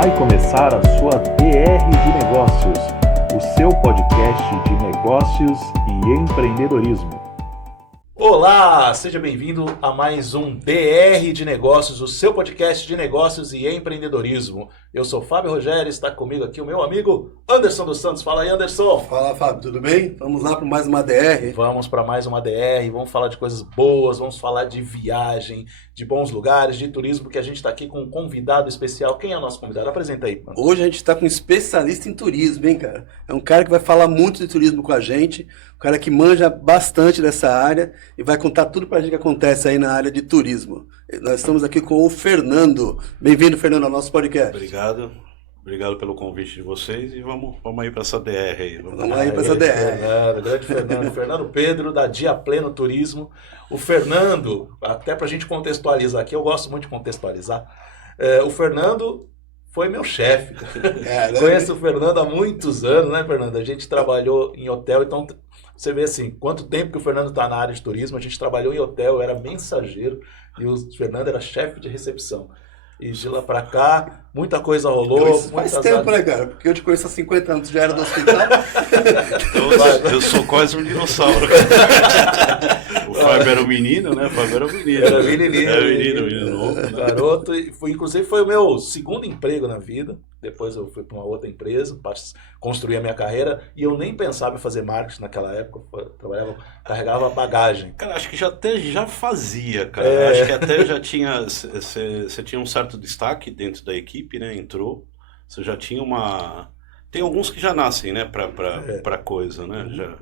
Vai começar a sua DR de Negócios, o seu podcast de negócios e empreendedorismo. Olá, seja bem-vindo a mais um DR de Negócios, o seu podcast de negócios e empreendedorismo. Eu sou Fábio Rogério, está comigo aqui o meu amigo Anderson dos Santos. Fala aí, Anderson. Fala, Fábio, tudo bem? Vamos lá para mais uma DR. Vamos para mais uma DR, vamos falar de coisas boas, vamos falar de viagem, de bons lugares, de turismo, porque a gente está aqui com um convidado especial. Quem é o nosso convidado? Apresenta aí, mano. Hoje a gente está com um especialista em turismo, hein, cara? É um cara que vai falar muito de turismo com a gente, um cara que manja bastante dessa área e vai contar tudo pra gente que acontece aí na área de turismo. Nós estamos aqui com o Fernando. Bem-vindo, Fernando, ao nosso podcast. Obrigado pelo convite de vocês e vamos aí para essa DR aí. Vamos aí para essa DR. Grande Fernando. Fernando Pedro, da Dia Pleno Turismo. O Fernando, até para a gente contextualizar aqui, eu gosto muito de contextualizar. O Fernando foi meu chefe. Conheço o Fernando há muitos anos, né, Fernando? A gente trabalhou em hotel, então você vê assim, quanto tempo que o Fernando está na área de turismo. A gente trabalhou em hotel, eu era mensageiro e o Fernando era chefe de recepção. E de lá pra cá, muita coisa rolou. Faz tempo, né, cara? Porque eu te conheço há 50 anos, já era do hospital. Eu sou quase um dinossauro. O Fábio era um menino, né? Era menino novo. Né? Garoto. Inclusive foi o meu segundo emprego na vida. Depois eu fui para uma outra empresa, construir a minha carreira. E eu nem pensava em fazer marketing naquela época. Eu carregava bagagem. Cara, acho que já fazia, cara. Acho que até já tinha... Você tinha um certo destaque dentro da equipe, né? Entrou. Você já tinha uma... Tem alguns que já nascem, né? Pra coisa, né? Já...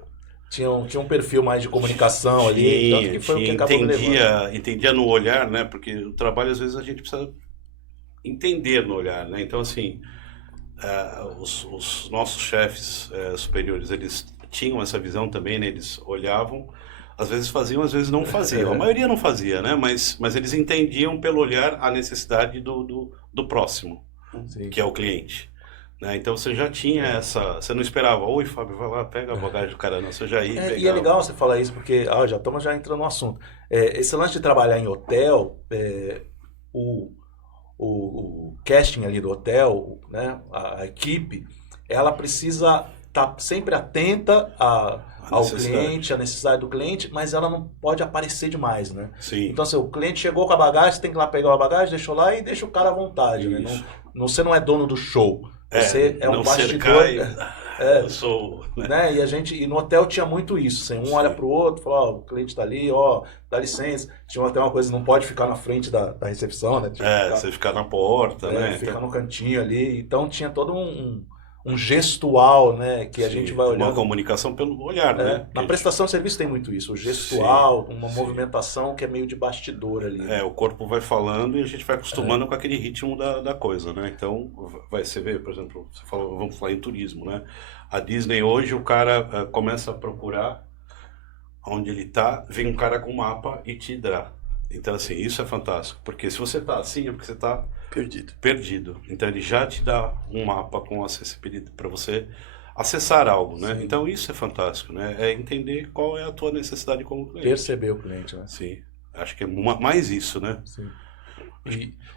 Tinha um perfil mais de comunicação ali. Tanto que foi o que acabou me levando. Entendia no olhar, né? Porque o trabalho, às vezes, a gente precisa entender no olhar, né? Então, assim, os nossos chefes superiores, eles tinham essa visão também, né? Eles olhavam, às vezes faziam, às vezes não faziam. A maioria não fazia, né? Mas eles entendiam pelo olhar a necessidade do próximo, Sim. Que é o cliente. Né? Então você já tinha essa... Você não esperava, oi Fábio, vai lá, pega a bagagem do cara, não. Você já ia pegar. E é legal você falar isso, porque já estamos entrando no assunto. Esse lance de trabalhar em hotel, o casting ali do hotel, né, a equipe, ela precisa estar sempre atenta ao cliente, à necessidade do cliente, mas ela não pode aparecer demais, né? Sim. Então, se o cliente chegou com a bagagem, você tem que ir lá pegar a bagagem, deixou lá e deixa o cara à vontade, né? Você não é dono do show. Você é um bastidor. Eu sou... Né? E no hotel tinha muito isso. Assim, olha pro outro, fala, o cliente tá ali, dá licença. Tinha até uma coisa, não pode ficar na frente da recepção, né? Você ficar na porta, né? Ficar no cantinho ali. Então tinha todo um gestual, né? Que a gente vai olhando. Uma comunicação pelo olhar, né? Na prestação de serviço tem muito isso. O gestual, uma movimentação que é meio de bastidor ali. O corpo vai falando e a gente vai acostumando com aquele ritmo da coisa, né? Então, você vê, por exemplo, vamos falar em turismo, né? A Disney hoje, o cara começa a procurar onde ele tá, vem um cara com mapa e te dá. Então, assim, isso é fantástico. Porque se você tá assim, é porque você tá perdido. Então, ele já te dá um mapa com acessibilidade para você acessar algo, né? Sim. Então, isso é fantástico, né? É entender qual é a tua necessidade como cliente. Perceber o cliente, né? Sim. Acho que é mais isso, né? Sim.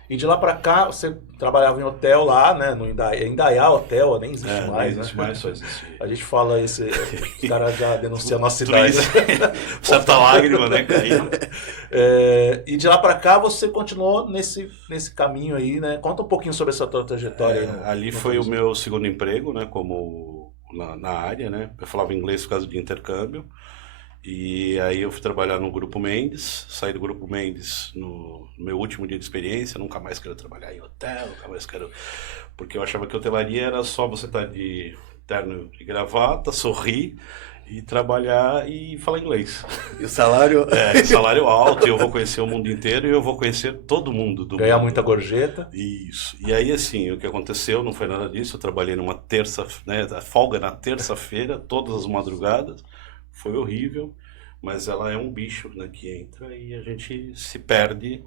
E de lá pra cá, você trabalhava em hotel lá, né? No Indaiá Hotel, nem existe mais, não existe mais, só existe. A gente fala os caras já denunciam a nossa cidade. Certa lágrima, né, caindo. E de lá pra cá, você continuou nesse caminho aí, né? Conta um pouquinho sobre essa tua trajetória. Ali foi o meu segundo emprego, né? Como na área, né? Eu falava inglês por causa de intercâmbio. E aí eu fui trabalhar no Grupo Mendes, saí do Grupo Mendes no meu último dia de experiência, nunca mais quero trabalhar em hotel, nunca mais quero... Porque eu achava que hotelaria era só você estar de terno e gravata, sorrir e trabalhar e falar inglês. E o salário? Salário alto, eu vou conhecer o mundo inteiro e eu vou conhecer todo mundo do Ganhar mundo. muita gorjeta. Isso. E aí, assim, o que aconteceu não foi nada disso, eu trabalhei numa terça, né, folga na terça-feira, todas as madrugadas. Foi horrível, mas ela é um bicho, né, que entra e a gente se perde.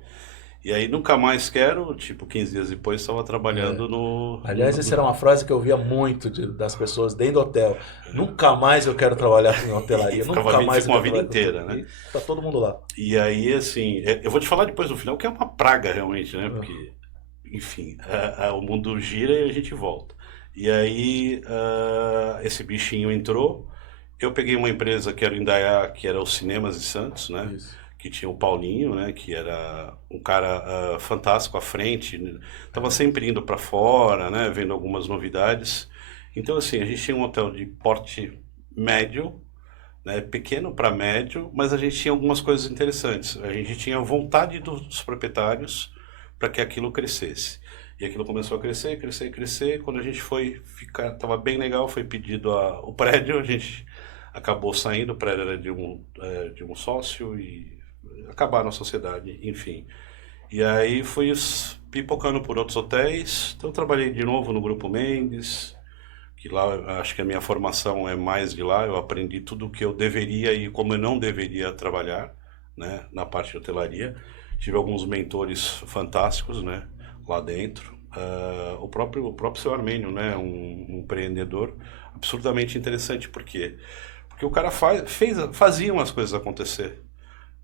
E aí nunca mais quero, 15 dias depois estava trabalhando no... Aliás, essa era uma frase que eu via muito das pessoas dentro do hotel. Nunca mais eu quero trabalhar em hotelaria. Nunca mais uma vida inteira, né? Tá todo mundo lá. E aí, assim, eu vou te falar depois no final que é uma praga realmente, né? Porque enfim, o mundo gira e a gente volta. E aí esse bichinho entrou. Eu peguei uma empresa que era o Indaiá, que era os Cinemas de Santos, né? Isso. Que tinha o Paulinho, né? Que era um cara fantástico à frente. Tava sempre indo para fora, né? Vendo algumas novidades. Então, assim, a gente tinha um hotel de porte médio, né? Pequeno para médio, mas a gente tinha algumas coisas interessantes. A gente tinha vontade dos proprietários para que aquilo crescesse. E aquilo começou a crescer, crescer, crescer. Quando a gente foi ficar, estava bem legal, foi pedido o prédio, a gente acabou saindo, o prédio era de um sócio e acabaram a sociedade, enfim. E aí fui pipocando por outros hotéis. Então trabalhei de novo no Grupo Mendes, que lá acho que a minha formação é mais de lá. Eu aprendi tudo o que eu deveria e como eu não deveria trabalhar, né, na parte de hotelaria. Tive alguns mentores fantásticos, né, lá dentro. O próprio seu Armênio, né, um empreendedor absurdamente interessante. Por quê? Porque o cara fazia umas coisas acontecer.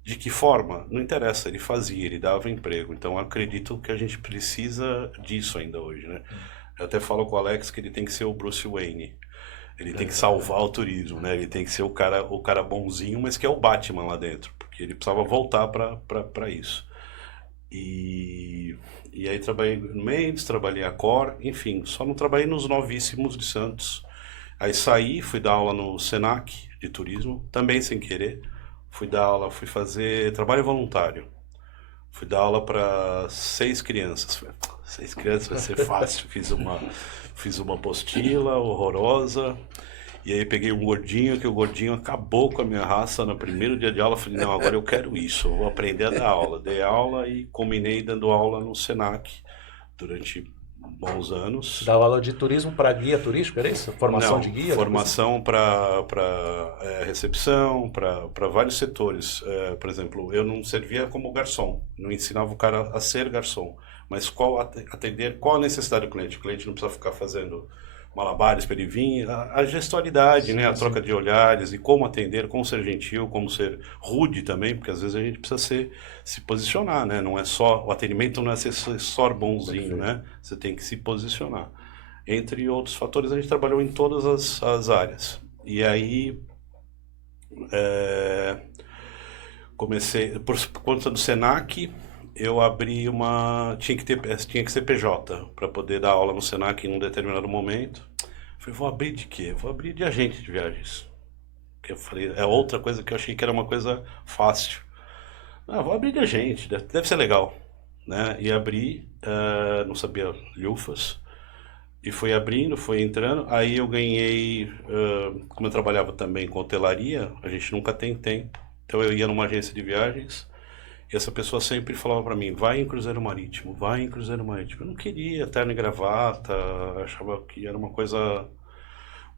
De que forma? Não interessa, ele fazia, ele dava emprego. Então eu acredito que a gente precisa disso ainda hoje, né? Eu até falo com o Alex que ele tem que ser o Bruce Wayne. Ele tem que salvar o turismo, né? Ele tem que ser o cara bonzinho, mas que é o Batman lá dentro. Porque ele precisava voltar para isso. E aí trabalhei no Mendes, trabalhei a Cor, enfim, só não trabalhei nos novíssimos de Santos. Aí saí, fui dar aula no Senac de turismo, também sem querer. Fui fazer trabalho voluntário. Fui dar aula para 6 crianças. 6 crianças vai ser fácil. Fiz uma apostila horrorosa. E aí peguei um gordinho, que o gordinho acabou com a minha raça no primeiro dia de aula. Falei, não, agora eu quero isso, eu vou aprender a dar aula. Dei aula e combinei dando aula no Senac durante bons anos. Dava aula de turismo para guia turístico, era isso? Formação Não, de guia? formação para recepção, para vários setores. Por exemplo, eu não servia como garçom, não ensinava o cara a ser garçom, mas qual a necessidade do cliente. O cliente não precisa ficar fazendo malabares para ele vir, a gestualidade, sim, né? A troca de olhares e como atender, como ser gentil, como ser rude também, porque às vezes a gente precisa se posicionar, né? Não é só, o atendimento não é ser só bonzinho, né? Você tem que se posicionar. Entre outros fatores, a gente trabalhou em todas as áreas. E aí, comecei, por conta do Senac, eu abri tinha que ser PJ para poder dar aula no Senac em um determinado momento. Falei, vou abrir de quê? Vou abrir de agente de viagens. Eu falei, é outra coisa que eu achei que era uma coisa fácil. Vou abrir de agente, deve ser legal, né? E abri, não sabia lufas, e fui abrindo, fui entrando. Aí eu ganhei, como eu trabalhava também com hotelaria, a gente nunca tem tempo. Então eu ia numa agência de viagens. E essa pessoa sempre falava para mim, vai em cruzeiro marítimo, vai em cruzeiro marítimo. Eu não queria terno e gravata, achava que era uma coisa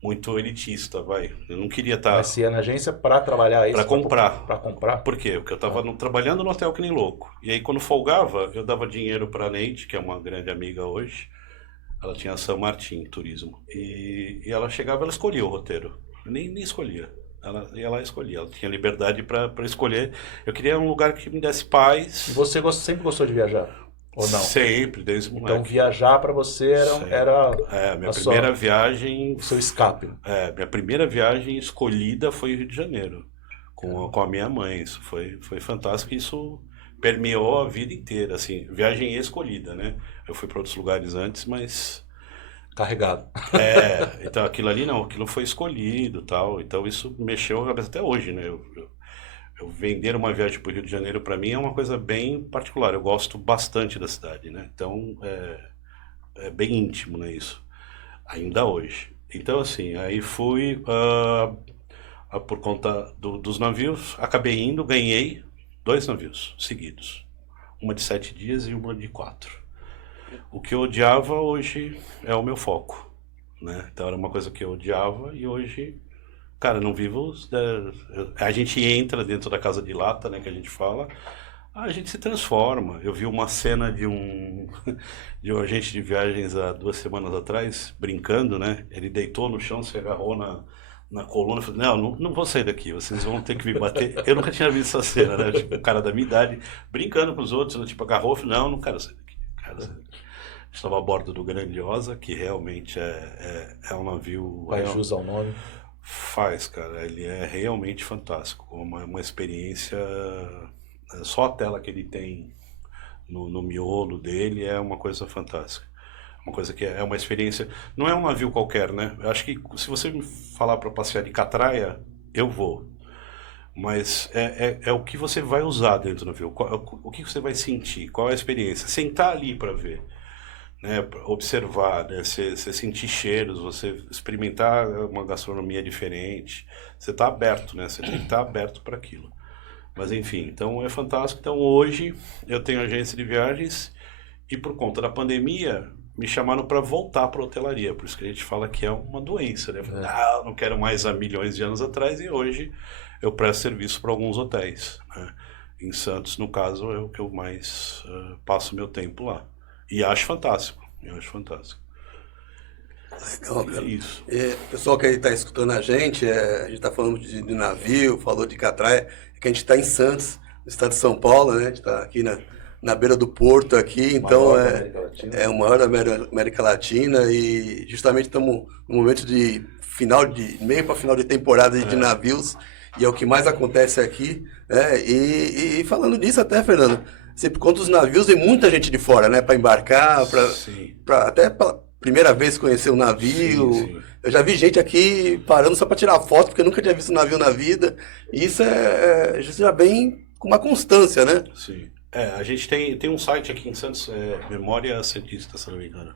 muito elitista, vai. Eu não queria estar... Mas se ia na agência para trabalhar isso? Para comprar. Para comprar? Por quê? Porque eu estava trabalhando no hotel que nem louco. E aí quando folgava, eu dava dinheiro para a Neide, que é uma grande amiga hoje. Ela tinha São Martin Turismo. E ela chegava, ela escolhia o roteiro. Eu nem escolhia. Ela escolhia, ela tinha liberdade para escolher. Eu queria um lugar que me desse paz. E você sempre gostou de viajar? Ou não? Sempre, desde moleque. Então viajar para você era minha primeira viagem... O seu escape. Minha primeira viagem escolhida foi Rio de Janeiro, com a minha mãe. Isso foi fantástico, isso permeou a vida inteira, assim, viagem escolhida, né? Eu fui para outros lugares antes, mas... Carregado. Então aquilo foi escolhido, tal. Então isso mexeu até hoje, né? Eu vender uma viagem para o Rio de Janeiro para mim é uma coisa bem particular. Eu gosto bastante da cidade, né? Então é bem íntimo, né? Isso ainda hoje. Então assim, aí fui por conta dos navios, acabei indo, ganhei 2 navios seguidos, uma de 7 dias e uma de 4. O que eu odiava hoje é o meu foco, né? Então era uma coisa que eu odiava e hoje, cara, não vivo... A gente entra dentro da casa de lata, né, que a gente fala, a gente se transforma. Eu vi uma cena de um agente de viagens há 2 semanas atrás, brincando, né? Ele deitou no chão, se agarrou na coluna, falei, não vou sair daqui, vocês vão ter que me bater. Eu nunca tinha visto essa cena, né? Tipo, o cara da minha idade brincando com os outros, né? Tipo, agarrou, falei, não quero sair daqui, estava a bordo do Grandiosa, que realmente é um navio... Faz jus ao nome. Faz, cara. Ele é realmente fantástico. Uma experiência... Só a tela que ele tem no miolo dele é uma coisa fantástica. Uma coisa que é uma experiência... Não é um navio qualquer, né? Eu acho que se você me falar para passear de catraia, eu vou. Mas é o que você vai usar dentro do navio. O que você vai sentir? Qual é a experiência? Sentar ali para ver. Né, observar, né, você sentir cheiros, você experimentar uma gastronomia diferente, você está aberto, né, você tem que estar aberto para aquilo. Mas enfim, então é fantástico. Então hoje eu tenho agência de viagens e por conta da pandemia me chamaram para voltar para a hotelaria, por isso que a gente fala que é uma doença, né? Não quero mais há milhões de anos atrás e hoje eu presto serviço para alguns hotéis, né? Em Santos, no caso, é o que eu mais passo meu tempo lá. E acho fantástico, eu acho fantástico. Legal, cara. Isso. Pessoal que está escutando a gente está falando de navio, falou de catraia, que a gente está em Santos, no estado de São Paulo, né? A gente está aqui na beira do porto aqui, então é o maior da América Latina e justamente estamos no momento de meio para final de temporada de navios e é o que mais acontece aqui, né? E falando disso até, Fernando, sempre conta os navios, vem muita gente de fora, né? Para embarcar, até pela primeira vez conhecer um navio. Sim, sim. Eu já vi gente aqui parando só para tirar foto, porque nunca tinha visto um navio na vida. E isso já vem com uma constância, né? Sim. A gente tem um site aqui em Santos, Memória Santista, se não me engano.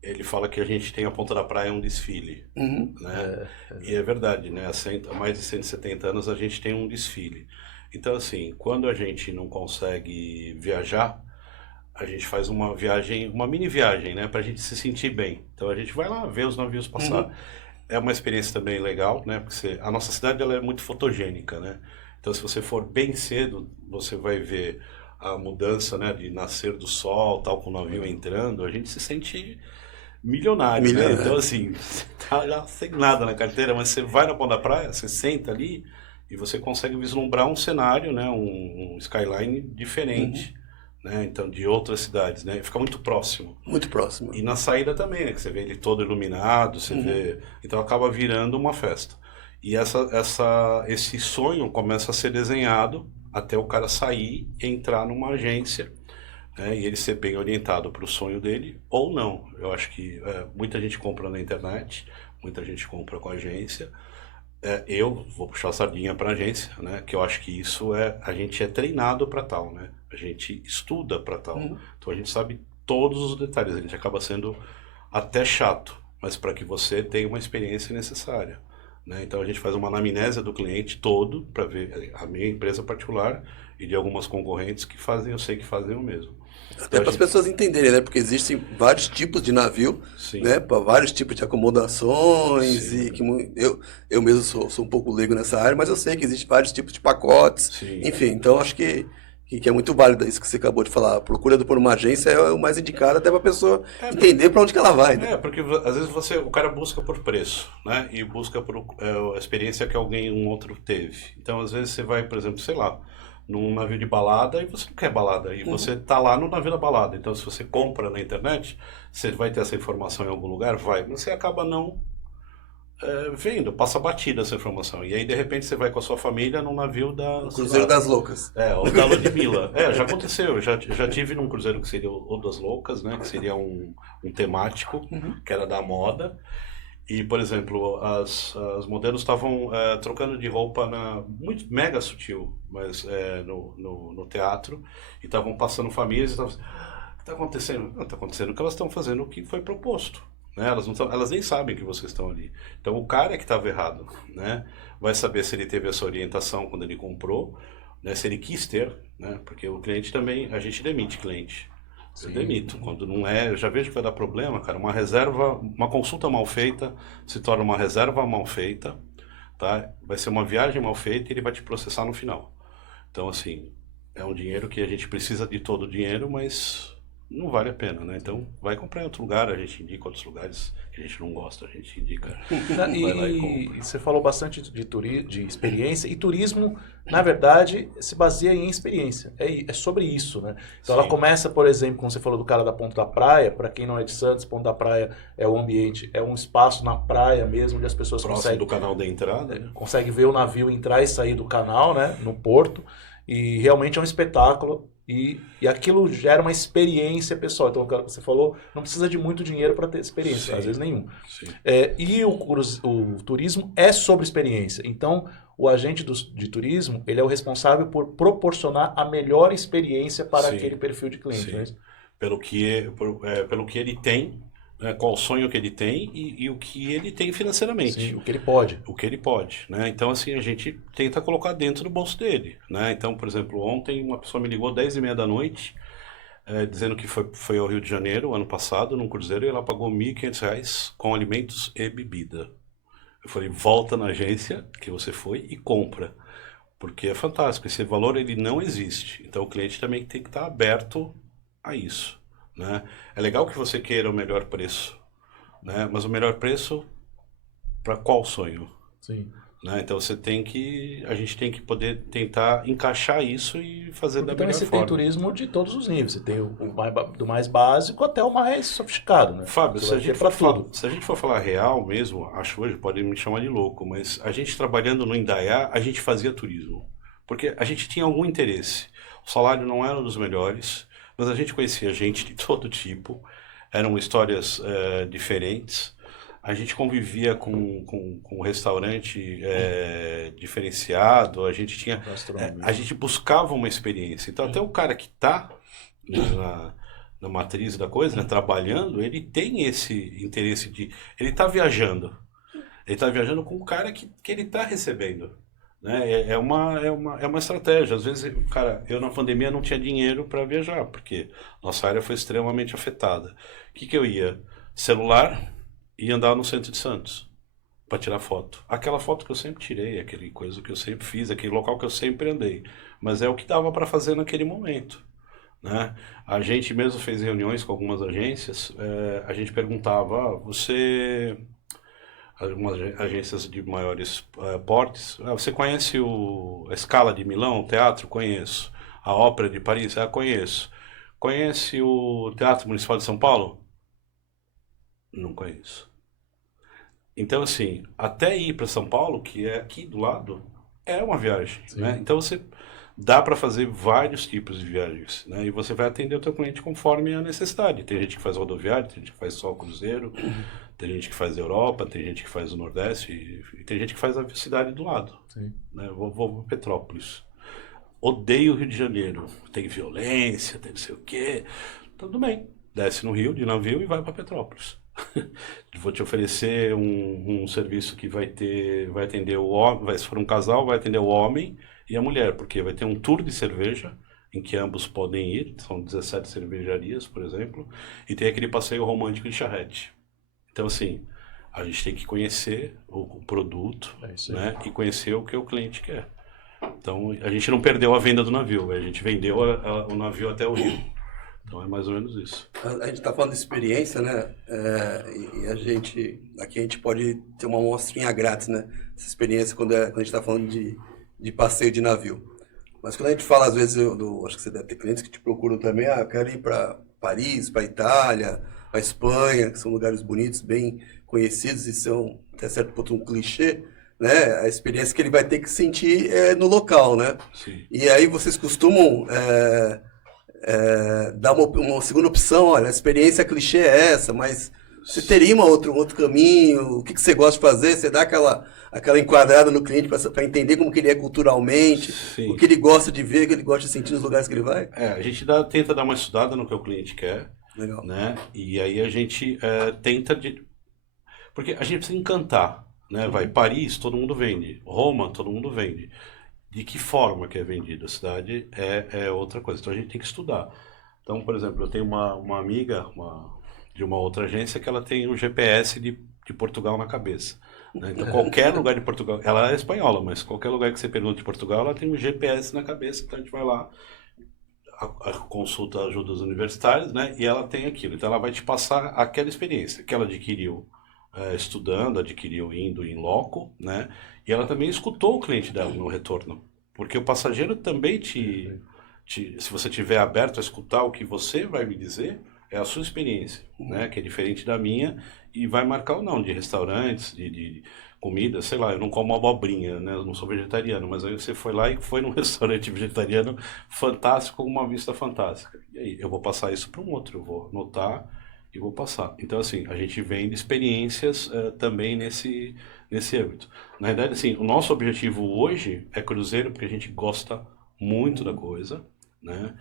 Ele fala que a gente tem a Ponta da Praia um desfile, né? E é verdade, né? Há mais de 170 anos a gente tem um desfile. Então, assim, quando a gente não consegue viajar, a gente faz uma viagem, uma mini viagem, né? Pra gente se sentir bem. Então a gente vai lá ver os navios passar. É uma experiência também legal, né? Porque a nossa cidade ela é muito fotogênica, né? Então se você for bem cedo, você vai ver a mudança, né? De nascer do sol, tal, com o navio entrando. A gente se sente milionário, né? Então assim, você tá já sem nada na carteira, mas você vai na ponta da praia, você senta ali e você consegue vislumbrar um cenário, né? Um skyline diferente. Né? Então, de outras cidades, né? Fica muito próximo. Muito próximo. E na saída também, né? Que você vê ele todo iluminado, você vê... Então acaba virando uma festa. E esse sonho começa a ser desenhado até o cara sair e entrar numa agência, né? E ele ser bem orientado para o sonho dele, ou não. Eu acho que muita gente compra na internet, muita gente compra com a agência. Eu vou puxar a sardinha para a agência, né? Que eu acho que isso a gente é treinado para tal, né? A gente estuda para tal. Então a gente sabe todos os detalhes. A gente acaba sendo até chato, mas para que você tenha uma experiência necessária, né? Então a gente faz uma anamnésia do cliente todo para ver a minha empresa particular e de algumas concorrentes que fazem, eu sei que fazem o mesmo. Até para as pessoas entenderem, né? Porque existem vários tipos de navio, né? Para vários tipos de acomodações. Sim. E que eu mesmo sou um pouco leigo nessa área, mas eu sei que existem vários tipos de pacotes. Sim. Enfim, então acho que é muito válido isso que você acabou de falar. A procura por uma agência é o mais indicado até para a pessoa entender para onde que ela vai, né? Porque às vezes o cara busca por preço, né? E busca por a experiência que um outro teve. Então às vezes você vai, por exemplo, sei lá, num navio de balada e você não quer balada. E você tá lá no navio da balada. Então se você compra na internet, você vai ter essa informação em algum lugar? Vai. Mas você acaba não vendo, passa batida essa informação. E aí de repente você vai com a sua família num navio da... Cruzeiro das Loucas. Ou da Ludmilla. Já aconteceu. Já tive num cruzeiro que seria o das Loucas, né? Que seria um temático, que era da moda. E, por exemplo, as modelos estavam trocando de roupa muito mega sutil, mas no teatro, e estavam passando famílias e estavam assim, o que está acontecendo? Não, está acontecendo que elas estão fazendo o que foi proposto. Né? Elas nem sabem que vocês estão ali. Então o cara é que estava errado. Né? Vai saber se ele teve essa orientação quando ele comprou, né? Se ele quis ter, né? Porque o cliente também, a gente demite cliente. Eu demito. Quando não eu já vejo que vai dar problema, cara. Uma consulta mal feita se torna uma reserva mal feita, tá? Vai ser uma viagem mal feita e ele vai te processar no final. Então, assim, é um dinheiro que a gente precisa de todo o dinheiro, mas não vale a pena, né? Então, vai comprar em outro lugar, a gente indica outros lugares que a gente não gosta, a gente indica, vai lá e compra. E você falou bastante de experiência, e turismo, na verdade, se baseia em experiência. É sobre isso, né? Então ela Sim. começa, por exemplo, como você falou do cara da Ponta da Praia, para quem não é de Santos, Ponta da Praia é o ambiente, é um espaço na praia mesmo, onde as pessoas Próximo do canal da entrada, né? conseguem ver o navio entrar e sair do canal, né? No porto, e realmente é um espetáculo. E aquilo gera uma experiência pessoal. Então, você falou, não precisa de muito dinheiro para ter experiência, Sim. às vezes nenhum. Sim. E o turismo é sobre experiência. Então, o agente de turismo, ele é o responsável por proporcionar a melhor experiência para Sim. aquele perfil de cliente. Sim. Não é isso? Pelo que ele tem, né? Qual o sonho que ele tem e o que ele tem financeiramente. Sim, o que ele pode. O que ele pode, né? Então, assim, a gente tenta colocar dentro do bolso dele, né? Então, por exemplo, ontem uma pessoa me ligou 10h30 da noite, dizendo que foi ao Rio de Janeiro, ano passado, num cruzeiro, e ela pagou R$ 1.500 com alimentos e bebida. Eu falei, volta na agência que você foi e compra, porque é fantástico. Esse valor, ele não existe. Então, o cliente também tem que estar aberto a isso, né? É legal que você queira o melhor preço, né? Mas o melhor preço para qual sonho? Sim. Né? Então a gente tem que poder tentar encaixar isso e fazer da Então, melhor você forma. tem turismo de todos os níveis. Você tem do mais básico até o mais sofisticado, né? Fábio, Você se a, vai gente ter pra for tudo. se a gente for falar real mesmo, acho hoje, podem me chamar de louco, mas a gente trabalhando no Indaiá, a gente fazia turismo. Porque a gente tinha algum interesse. O salário não era um dos melhores, mas a gente conhecia gente de todo tipo, eram histórias diferentes. A gente convivia com um restaurante diferenciado, a gente buscava uma experiência. Então, até o cara que está na matriz da coisa, né, trabalhando, ele tem esse interesse ele está viajando. Ele está viajando com o cara que ele está recebendo. Né? É uma estratégia. Às vezes, cara, eu na pandemia não tinha dinheiro para viajar, porque nossa área foi extremamente afetada. O que eu ia? Celular e andar no centro de Santos para tirar foto. Aquela foto que eu sempre tirei, aquele coisa que eu sempre fiz, aquele local que eu sempre andei. Mas é o que dava para fazer naquele momento. Né? A gente mesmo fez reuniões com algumas agências, a gente perguntava, algumas agências de maiores portes, você conhece a Scala de Milão, o teatro? Conheço. A Ópera de Paris? Conheço. Conhece o Teatro Municipal de São Paulo? Não conheço. Então, assim, até ir para São Paulo, que é aqui do lado, é uma viagem, né? Então, dá para fazer vários tipos de viagens, né? E você vai atender o teu cliente conforme a necessidade. Tem gente que faz rodoviário, tem gente que faz só cruzeiro, tem gente que faz Europa, tem gente que faz o Nordeste e tem gente que faz a cidade do lado. Sim. Né? Vou para Petrópolis. Odeio o Rio de Janeiro. Tem violência, tem não sei o quê. Tudo bem. Desce no Rio de navio e vai para Petrópolis. Vou te oferecer um serviço que vai atender o homem, se for um casal, vai atender o homem e a mulher, porque vai ter um tour de cerveja em que ambos podem ir, são 17 cervejarias, por exemplo, e tem aquele passeio romântico de charrete. Então, assim, a gente tem que conhecer o produto, né, e conhecer o que o cliente quer. Então, a gente não perdeu a venda do navio, a gente vendeu o navio até o Rio. Então é mais ou menos isso. A gente está falando de experiência, né? E aqui a gente pode ter uma amostrinha grátis, né? Essa experiência quando a gente está falando de passeio de navio. Mas quando a gente fala, às vezes, acho que você deve ter clientes que te procuram também, eu quero ir para Paris, para Itália, para Espanha, que são lugares bonitos, bem conhecidos e são, até certo ponto, um clichê, né? A experiência que ele vai ter que sentir no local, né? Sim. E aí vocês costumam dar uma segunda opção, olha, a experiência clichê é essa, mas você teria um outro caminho, o que você gosta de fazer, você dá aquela enquadrada no cliente para entender como que ele é culturalmente, Sim. o que ele gosta de ver, o que ele gosta de sentir nos lugares que ele vai. A gente tenta dar uma estudada no que o cliente quer. Legal. Né? E aí a gente tenta porque a gente precisa encantar, né? Vai Paris, todo mundo vende. Roma, todo mundo vende. De que forma que é vendido? A cidade é outra coisa. Então a gente tem que estudar. Então, por exemplo, eu tenho uma amiga de uma outra agência que ela tem o GPS de Portugal na cabeça. Né? Então qualquer lugar de Portugal, ela é espanhola, mas qualquer lugar que você pergunte de Portugal, ela tem um GPS na cabeça, então a gente vai lá. a consulta ajudas universitárias, né? E ela tem aquilo. Então ela vai te passar aquela experiência que ela adquiriu estudando, adquiriu indo em loco, né? E ela também escutou o cliente dela no retorno. Porque o passageiro também se você tiver aberto a escutar o que você vai me dizer, é a sua experiência, né? Que é diferente da minha e vai marcar ou não de restaurantes, de comida, sei lá, eu não como abobrinha, né? Eu não sou vegetariano, mas aí você foi lá e foi num restaurante vegetariano fantástico, com uma vista fantástica. E aí, eu vou passar isso para um outro, eu vou anotar e vou passar. Então, assim, a gente vende experiências também nesse âmbito. Na verdade, assim, o nosso objetivo hoje é cruzeiro, porque a gente gosta muito da coisa, né?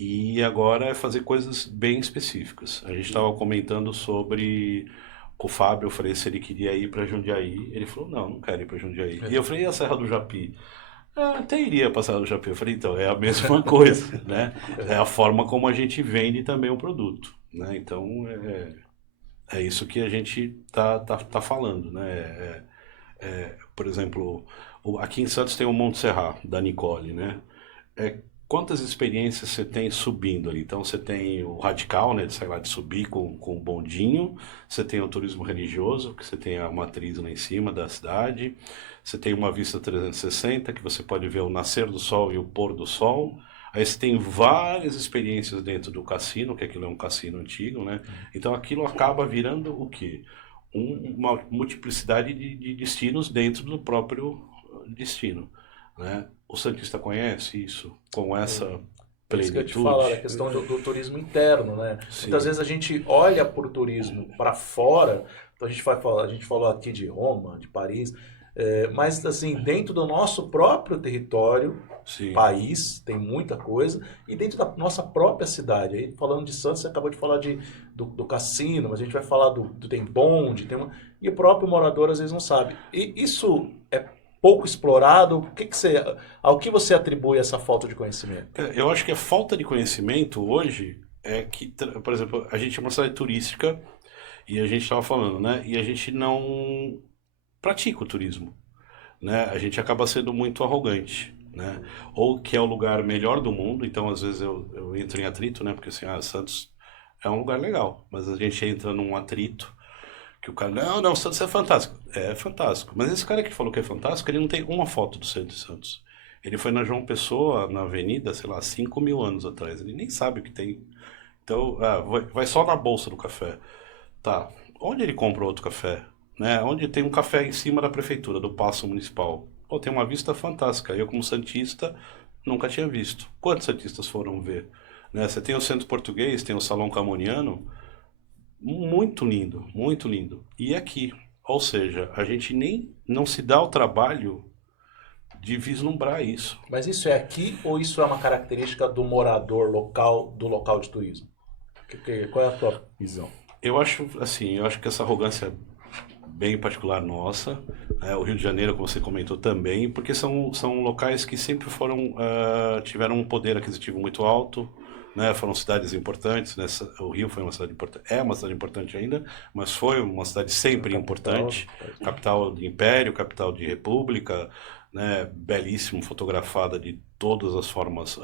E agora é fazer coisas bem específicas. A gente estava comentando sobre com o Fábio, eu falei se ele queria ir para Jundiaí. Ele falou, não quero ir para Jundiaí. E eu falei, e a Serra do Japi? Até iria para a Serra do Japi. Eu falei, então, é a mesma coisa, né? É a forma como a gente vende também o produto, né? Então, é isso que a gente tá falando, né? Por exemplo, aqui em Santos tem o Monte Serra, da Nicole, né? Quantas experiências você tem subindo ali? Então você tem o radical, né, de subir com o bondinho, você tem o turismo religioso, que você tem a matriz lá em cima da cidade, você tem uma vista 360, que você pode ver o nascer do sol e o pôr do sol, aí você tem várias experiências dentro do cassino, que aquilo é um cassino antigo, né? Então aquilo acaba virando o quê? Uma multiplicidade de destinos dentro do próprio destino, né? O Santista conhece isso com essa Por isso que eu te plenitude. falo, a questão do turismo interno, né? Sim. Muitas vezes a gente olha para o turismo para fora, então a gente falou aqui de Roma, de Paris, mas assim, dentro do nosso próprio território, Sim. país, tem muita coisa, e dentro da nossa própria cidade. Aí, falando de Santos, você acabou de falar do cassino, mas a gente vai falar tem bonde, e o próprio morador às vezes não sabe. E isso é pouco explorado. Ao que você atribui essa falta de conhecimento? Eu acho que a falta de conhecimento hoje é que, por exemplo, a gente é uma cidade turística e a gente estava falando, né? E a gente não pratica o turismo, né? A gente acaba sendo muito arrogante, né? Ou que é o lugar melhor do mundo, então às vezes eu entro em atrito, né? Porque assim, Santos é um lugar legal, mas a gente entra num atrito que o cara, não, Santos é fantástico. É fantástico. Mas esse cara que falou que é fantástico, ele não tem uma foto do centro de Santos. Ele foi na João Pessoa, na avenida, sei lá, 5.000 anos atrás. Ele nem sabe o que tem. Então, vai só na bolsa do café. Tá, onde ele compra outro café? Né? Onde tem um café em cima da prefeitura, do Paço Municipal. Pô, tem uma vista fantástica. Eu, como santista, nunca tinha visto. Quantos santistas foram ver? Né? Você tem o Centro Português, tem o Salão Camoniano. Muito lindo, muito lindo. E aqui, ou seja, a gente nem não se dá o trabalho de vislumbrar isso. Mas isso é aqui ou isso é uma característica do morador local, do local de turismo? Qual é a tua visão? Eu acho que essa arrogância é bem particular nossa, o Rio de Janeiro, como você comentou também, porque são locais que sempre tiveram um poder aquisitivo muito alto, né, foram cidades importantes, né? O Rio foi uma cidade importante, é uma cidade importante ainda, mas foi uma cidade sempre importante, capital de império, capital de república, né, belíssimo, fotografada de todas as formas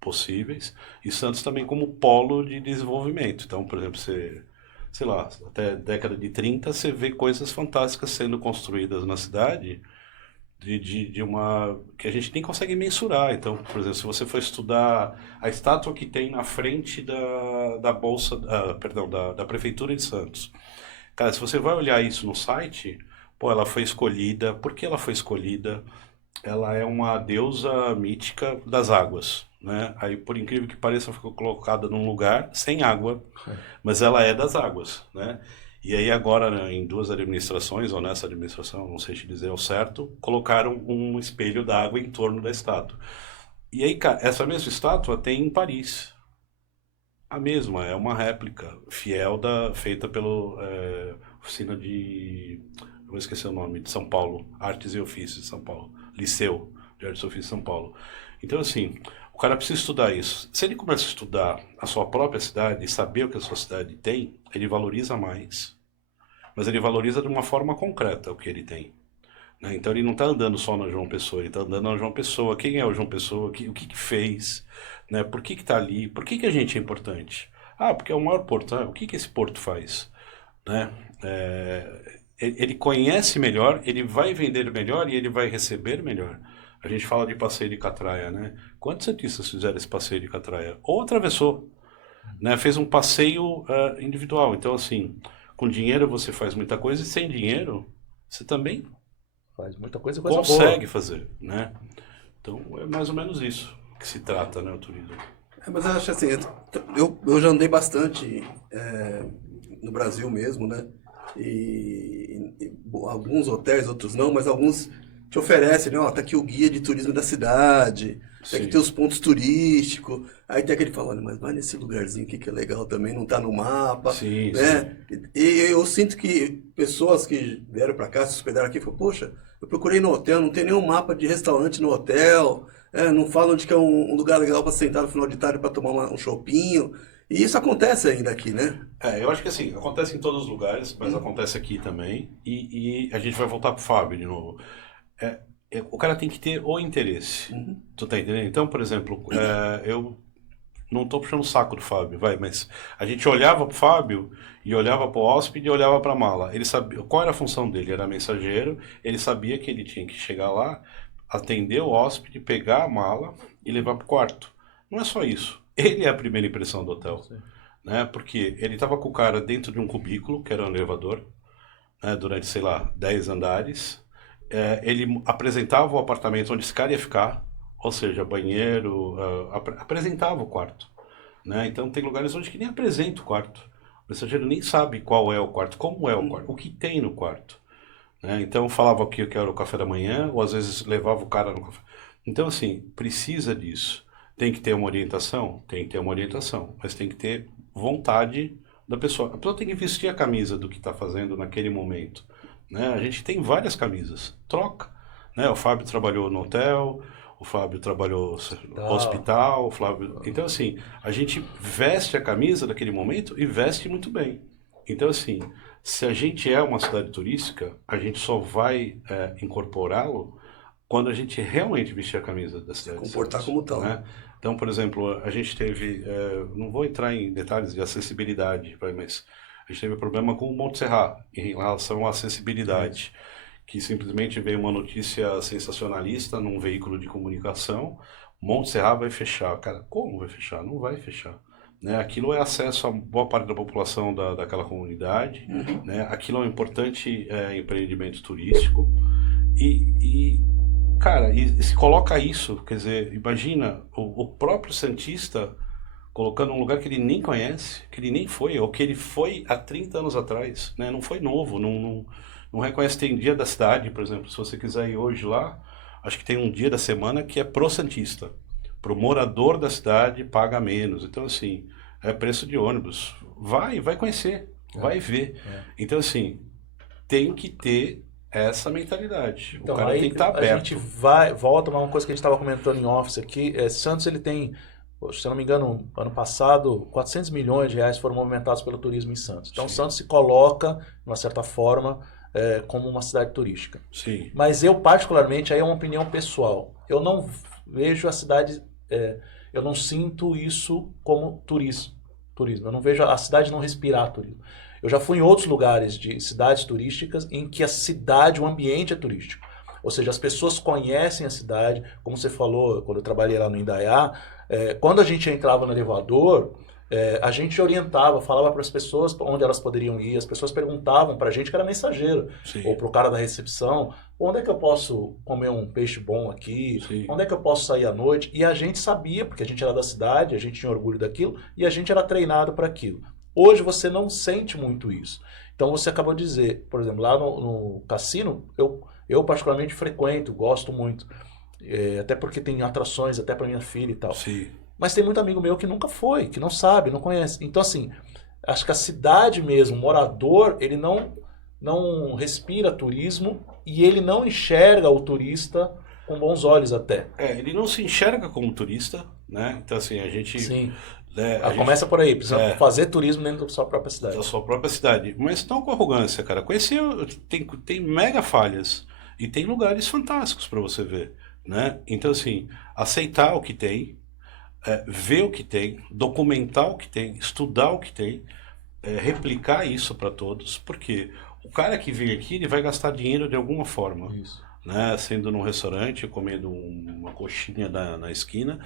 possíveis, e Santos também como polo de desenvolvimento. Então, por exemplo, sei lá, até década de 30 você vê coisas fantásticas sendo construídas na cidade, de uma que a gente nem consegue mensurar. Então, por exemplo, se você for estudar a estátua que tem na frente da bolsa, da prefeitura de Santos, cara, se você vai olhar isso no site, pô, ela foi escolhida. Por que ela foi escolhida? Ela é uma deusa mítica das águas, né? Aí, por incrível que pareça, ficou colocada num lugar sem água, mas ela é das águas, né? E aí agora, né, em 2 administrações, ou nessa administração, não sei te dizer ao certo, colocaram um espelho d'água em torno da estátua. E aí, cara, essa mesma estátua tem em Paris. A mesma, é uma réplica fiel feita pela oficina vou esquecer o nome, de São Paulo, Artes e Ofícios de São Paulo, Liceu de Artes e Ofícios de São Paulo. Então, assim, o cara precisa estudar isso. Se ele começa a estudar a sua própria cidade e saber o que a sua cidade tem, ele valoriza mais, mas ele valoriza de uma forma concreta o que ele tem. né? Então ele não está andando só na João Pessoa, ele está andando na João Pessoa. Quem é o João Pessoa? O que fez? Né? Por que está ali? Por que a gente é importante? Ah, porque é o maior porto. O que esse porto faz? Né? Ele conhece melhor, ele vai vender melhor e ele vai receber melhor. A gente fala de passeio de catraia, né? Quantos artistas fizeram esse passeio de catraia? Ou atravessou, né? Fez um passeio individual. Então, assim, com dinheiro você faz muita coisa e sem dinheiro você também Faz muita coisa consegue boa. fazer, né? Então, é mais ou menos isso que se trata, né, o turismo. Mas eu acho assim, eu já andei bastante no Brasil mesmo, né? Bom, alguns hotéis, outros não, mas alguns te oferecem, né? Ó, tá aqui o guia de turismo da cidade, tem que ter os pontos turísticos. Aí tem aquele falando, mas vai nesse lugarzinho aqui que é legal também, não tá no mapa, Sim, né? E eu sinto que pessoas que vieram para cá, se hospedaram aqui, falam, poxa, eu procurei no hotel, não tem nenhum mapa de restaurante no hotel, não falam onde que é um lugar legal para sentar no final de tarde para tomar um chopinho. E isso acontece ainda aqui, né? Eu acho que assim, acontece em todos os lugares, mas acontece aqui também. E a gente vai voltar pro Fábio de novo. O cara tem que ter o interesse. Tu tá entendendo? Então, por exemplo, eu não tô puxando o saco do Fábio, mas a gente olhava pro Fábio e olhava pro hóspede e olhava pra mala. Ele sabia qual era a função dele, era mensageiro, ele sabia que ele tinha que chegar lá, atender o hóspede, pegar a mala e levar pro quarto. Não é só isso. Ele é a primeira impressão do hotel, né? Porque ele estava com o cara dentro de um cubículo, que era um elevador, né? Durante, sei lá, 10 andares. Ele apresentava o apartamento onde esse cara ia ficar, ou seja, banheiro, apresentava o quarto, né? Então tem lugares onde que nem apresenta o quarto. O mensageiro nem sabe qual é o quarto, como é o quarto, o que tem no quarto, né? Então falava que era o café da manhã, ou às vezes levava o cara no café. Então, assim, precisa disso. Tem que ter uma orientação? Tem que ter uma orientação, mas tem que ter vontade da pessoa. A pessoa tem que vestir a camisa do que está fazendo naquele momento, né? A gente tem várias camisas, troca, né? O Fábio trabalhou no hotel, o Fábio trabalhou no hospital, o Fábio... Então, assim, a gente veste a camisa daquele momento e veste muito bem. Então, assim, se a gente é uma cidade turística, a gente só vai incorporá-lo quando a gente realmente vestir a camisa da cidade. Comportar como tal. Né? Então, por exemplo, a gente teve, não vou entrar em detalhes de acessibilidade, mas a gente teve problema com o Monte Serrat em relação à acessibilidade, que simplesmente veio uma notícia sensacionalista num veículo de comunicação, Monte Serrat vai fechar. Cara, como vai fechar? Não vai fechar. Né? Aquilo é acesso a boa parte da população daquela comunidade, né? Aquilo é um importante empreendimento turístico cara, e se coloca isso, quer dizer, imagina o próprio Santista colocando um lugar que ele nem conhece, que ele nem foi, ou que ele foi há 30 anos atrás, né? Não foi novo, não reconhece. Tem dia da cidade, por exemplo, se você quiser ir hoje lá, acho que tem um dia da semana que é pro Santista, pro morador da cidade paga menos. Então, assim, é preço de ônibus. Vai conhecer, vai ver. Então, assim, tem que ter essa mentalidade. Então, o cara tem que estar aberto. A gente volta a uma coisa que a gente estava comentando em office aqui. Santos, ele tem, se eu não me engano, ano passado, 400 milhões de reais foram movimentados pelo turismo em Santos. Então, Sim. Santos se coloca, de uma certa forma, como uma cidade turística. Sim. Mas eu, particularmente, aí é uma opinião pessoal. Eu não vejo a cidade, eu não sinto isso como turismo. Eu não vejo a cidade não respirar turismo. Eu já fui em outros lugares de cidades turísticas em que a cidade, o ambiente é turístico. Ou seja, as pessoas conhecem a cidade, como você falou, quando eu trabalhei lá no Indaiá, quando a gente entrava no elevador, a gente orientava, falava para as pessoas onde elas poderiam ir, as pessoas perguntavam para a gente que era mensageiro, Sim. ou para o cara da recepção, onde é que eu posso comer um peixe bom aqui, Sim. onde é que eu posso sair à noite, e a gente sabia, porque a gente era da cidade, a gente tinha orgulho daquilo, e a gente era treinado para aquilo. Hoje você não sente muito isso. Então você acabou de dizer, por exemplo, lá no cassino, eu particularmente frequento, gosto muito, até porque tem atrações até para minha filha e tal. Sim. Mas tem muito amigo meu que nunca foi, que não sabe, não conhece. Então assim, acho que a cidade mesmo, o morador, ele não respira turismo e ele não enxerga o turista com bons olhos até. Ele não se enxerga como turista, né? Então assim, a gente... Sim. Começa por aí, precisa fazer turismo dentro da sua própria cidade. Da sua própria cidade. Mas não com arrogância, cara. Conhecer tem mega falhas. E tem lugares fantásticos para você ver, né? Então, assim, aceitar o que tem, ver o que tem, documentar o que tem, estudar o que tem, replicar isso para todos, porque o cara que vem aqui, ele vai gastar dinheiro de alguma forma. Isso. Né? Sendo num restaurante, comendo uma coxinha na esquina,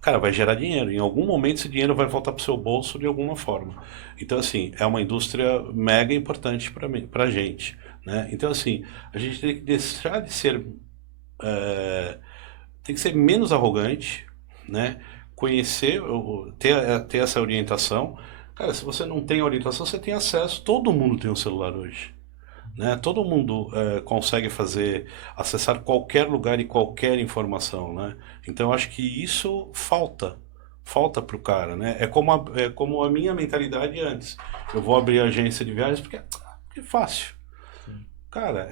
cara, vai gerar dinheiro. Em algum momento esse dinheiro vai voltar para o seu bolso de alguma forma. Então, assim, é uma indústria mega importante para a gente. Né? Então, assim, a gente tem que deixar de ser... tem que ser menos arrogante, né? Conhecer, ter essa orientação. Cara, se você não tem orientação, você tem acesso. Todo mundo tem um celular hoje. Né? Todo mundo consegue acessar qualquer lugar e qualquer informação, né? Então eu acho que isso falta para o cara, né? É como a minha mentalidade antes. Eu vou abrir agência de viagens porque é fácil. Cara,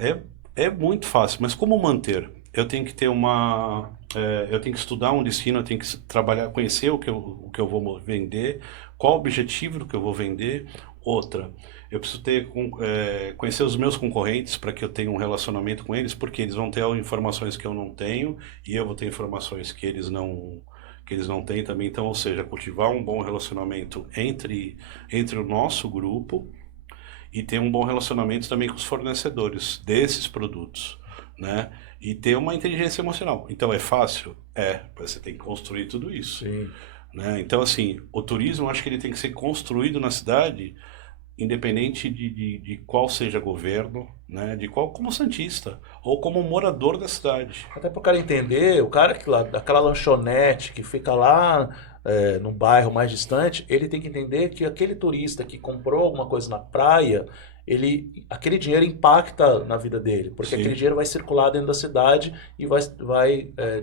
é muito fácil, mas como manter? Eu tenho que ter eu tenho que estudar um destino, eu tenho que trabalhar, conhecer o que eu vou vender, qual o objetivo do que eu vou vender. Outra, eu preciso conhecer os meus concorrentes para que eu tenha um relacionamento com eles, porque eles vão ter informações que eu não tenho e eu vou ter informações que eles não têm também. Então, ou seja, cultivar um bom relacionamento entre o nosso grupo e ter um bom relacionamento também com os fornecedores desses produtos, né? E ter uma inteligência emocional. Então, é fácil? Você tem que construir tudo isso. Sim. Né? Então, assim, o turismo, eu acho que ele tem que ser construído na cidade, independente de qual seja governo, né? Como santista, ou como morador da cidade. Até para o cara entender, o cara daquela lanchonete que fica lá num bairro mais distante, ele tem que entender que aquele turista que comprou alguma coisa na praia, aquele dinheiro impacta na vida dele, porque Sim. aquele dinheiro vai circular dentro da cidade e vai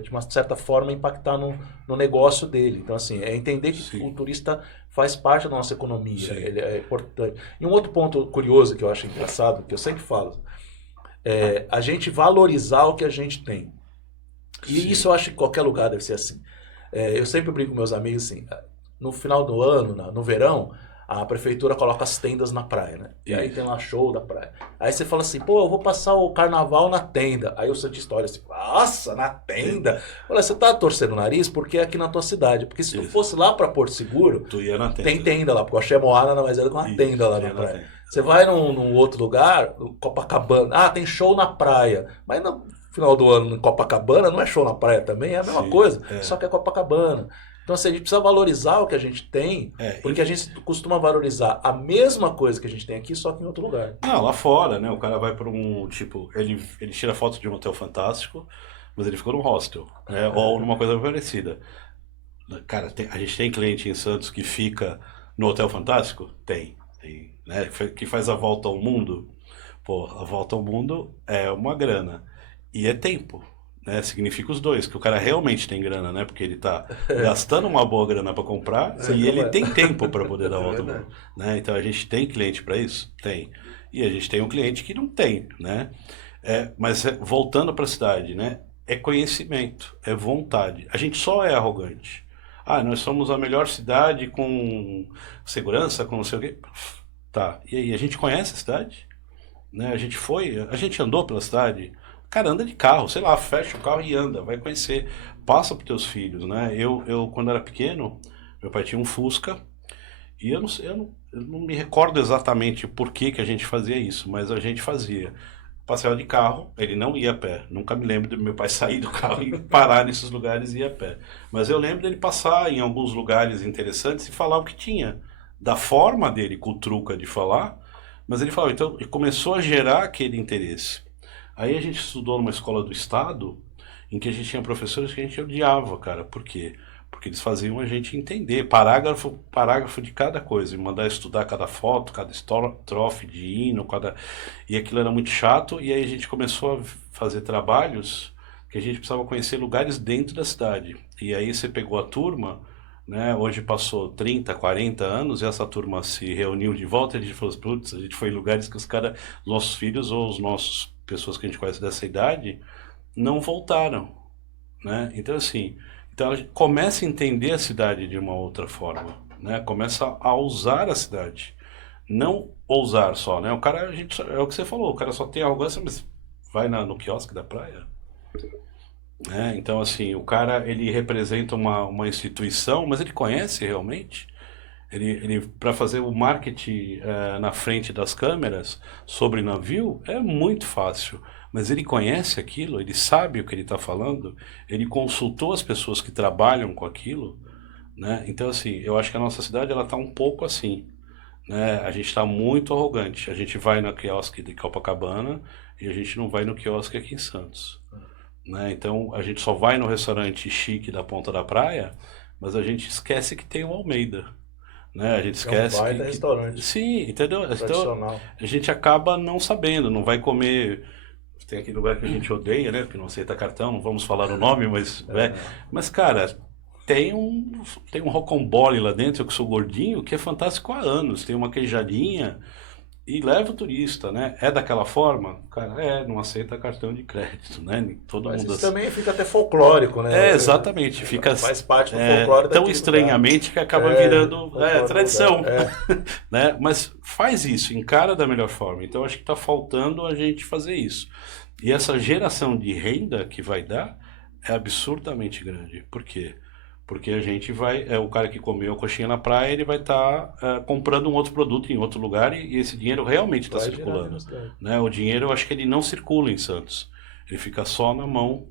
de uma certa forma, impactar no negócio dele. Então, assim, é entender que Sim. o turista faz parte da nossa economia, Sim. ele é importante. E um outro ponto curioso que eu acho engraçado, que eu sempre falo, a gente valorizar o que a gente tem. E Sim. isso eu acho que em qualquer lugar deve ser assim. Eu sempre brinco com meus amigos assim, no final do ano, no verão, a prefeitura coloca as tendas na praia, né? E aí Isso. tem lá show da praia. Aí você fala assim, pô, eu vou passar o carnaval na tenda. Aí o santista olha assim, nossa, na tenda? Olha, você tá torcendo o nariz porque é aqui na tua cidade. Porque se tu Isso. fosse lá pra Porto Seguro, Tu ia na tenda. tem tenda lá, porque o Axé Moara nada mais é do que uma tenda lá na praia. Você vai num outro lugar, Copacabana, tem show na praia. Mas no final do ano em Copacabana não é show na praia também, é a mesma Sim, coisa, só que é Copacabana. Então, assim, a gente precisa valorizar o que a gente tem, porque a gente costuma valorizar a mesma coisa que a gente tem aqui, só que em outro lugar. Não, lá fora, né? O cara vai para ele tira foto de um hotel fantástico, mas ele ficou num hostel, né? Ou numa coisa parecida. Cara, a gente tem cliente em Santos que fica no hotel fantástico? Tem, né? Que faz a volta ao mundo. Pô, a volta ao mundo é uma grana. E é tempo. Né? Significa os dois, que o cara realmente tem grana, né? Porque ele tá gastando uma boa grana para comprar e ele tem tempo para poder dar volta ao mundo, né? Então a gente tem cliente para isso? Tem. E a gente tem um cliente que não tem, né? Mas voltando para a cidade, né? É conhecimento, é vontade. A gente só é arrogante. Nós somos a melhor cidade com segurança, com não sei o quê. Tá. E aí, a gente conhece a cidade? Né? A gente andou pela cidade. Cara, anda de carro, sei lá, fecha o carro e anda, vai conhecer, passa para teus filhos, né? Eu, quando era pequeno, meu pai tinha um Fusca, e eu não me recordo exatamente por que a gente fazia isso, mas a gente fazia. Passeava de carro, ele não ia a pé, nunca me lembro do meu pai sair do carro e parar nesses lugares e ir a pé. Mas eu lembro dele passar em alguns lugares interessantes e falar o que tinha, da forma dele, com o truca de falar, mas ele falava, então, ele começou a gerar aquele interesse. Aí a gente estudou numa escola do estado, em que a gente tinha professores que a gente odiava, cara. Por quê? Porque eles faziam a gente entender parágrafo de cada coisa, e mandar estudar cada foto, cada estrofe de hino, e aquilo era muito chato, e aí a gente começou a fazer trabalhos que a gente precisava conhecer lugares dentro da cidade. E aí você pegou a turma, né? Hoje passou 30, 40 anos, e essa turma se reuniu de volta, e a gente falou, putz, a gente foi em lugares que os caras, nossos filhos ou os nossos pessoas que a gente conhece dessa idade, não voltaram, né? Então, assim, a gente começa a entender a cidade de uma outra forma, né? Começa a usar a cidade, não ousar só, né? O cara, é o que você falou, o cara só tem arrogância, mas vai no quiosque da praia. Né? Então, assim, o cara, ele representa uma instituição, mas ele conhece realmente? Ele para fazer o marketing na frente das câmeras sobre navio é muito fácil, mas ele conhece aquilo, ele sabe o que ele está falando, ele consultou as pessoas que trabalham com aquilo, né? Então, assim, eu acho que a nossa cidade ela está um pouco assim, né? A gente está muito arrogante. A gente vai no quiosque de Copacabana e a gente não vai no quiosque aqui em Santos, né? Então, a gente só vai no restaurante chique da Ponta da Praia, mas a gente esquece que tem o Almeida. Né? A gente esquece É um baita restaurante. Sim, entendeu? Então, Tradicional. a gente acaba não sabendo, não vai comer. Tem aquele lugar que a gente odeia, né? Que não aceita cartão, não vamos falar o nome, mas. Mas, cara, tem um rocambole lá dentro, eu que sou gordinho, que é fantástico há anos. Tem uma queijadinha e leva o turista, né? É daquela forma? Cara, não aceita cartão de crédito, né? Todo Mas mundo isso também fica até folclórico, né? Exatamente. Fica faz parte do folclore tão daquele estranhamente lugar. que acaba virando folclore tradição. do lugar. Né? Mas faz isso, encara da melhor forma. Então acho que está faltando a gente fazer isso. E essa geração de renda que vai dar é absurdamente grande. Por quê? Porque a gente vai, o cara que comeu a coxinha na praia, ele vai estar comprando um outro produto em outro lugar e esse dinheiro realmente está Vai circulando. girar, Né? O dinheiro, eu acho que ele não circula em Santos. Ele fica só na mão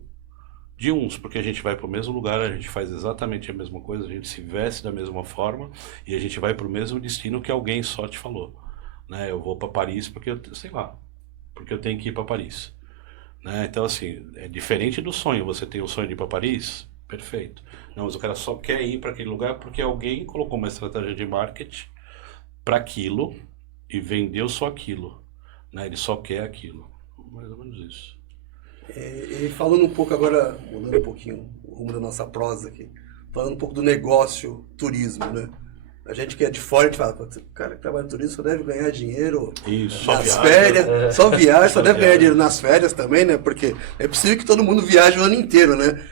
de uns, porque a gente vai para o mesmo lugar, a gente faz exatamente a mesma coisa, a gente se veste da mesma forma e a gente vai para o mesmo destino que alguém só te falou. Né? Eu vou para Paris porque porque eu tenho que ir para Paris. Né? Então, assim, é diferente do sonho. Você tem o sonho de ir para Paris? Perfeito. Não, mas o cara só quer ir para aquele lugar porque alguém colocou uma estratégia de marketing para aquilo e vendeu só aquilo. Né? Ele só quer aquilo. Mais ou menos isso. E falando um pouco agora, mudando um pouquinho o rumo da nossa prosa aqui, falando um pouco do negócio turismo, né? A gente que é de fora, a gente fala, o cara que trabalha no turismo só deve ganhar dinheiro Isso, nas só férias, só viagem, só deve ganhar viagem. dinheiro nas férias também, né? Porque é possível que todo mundo viaje o ano inteiro, né?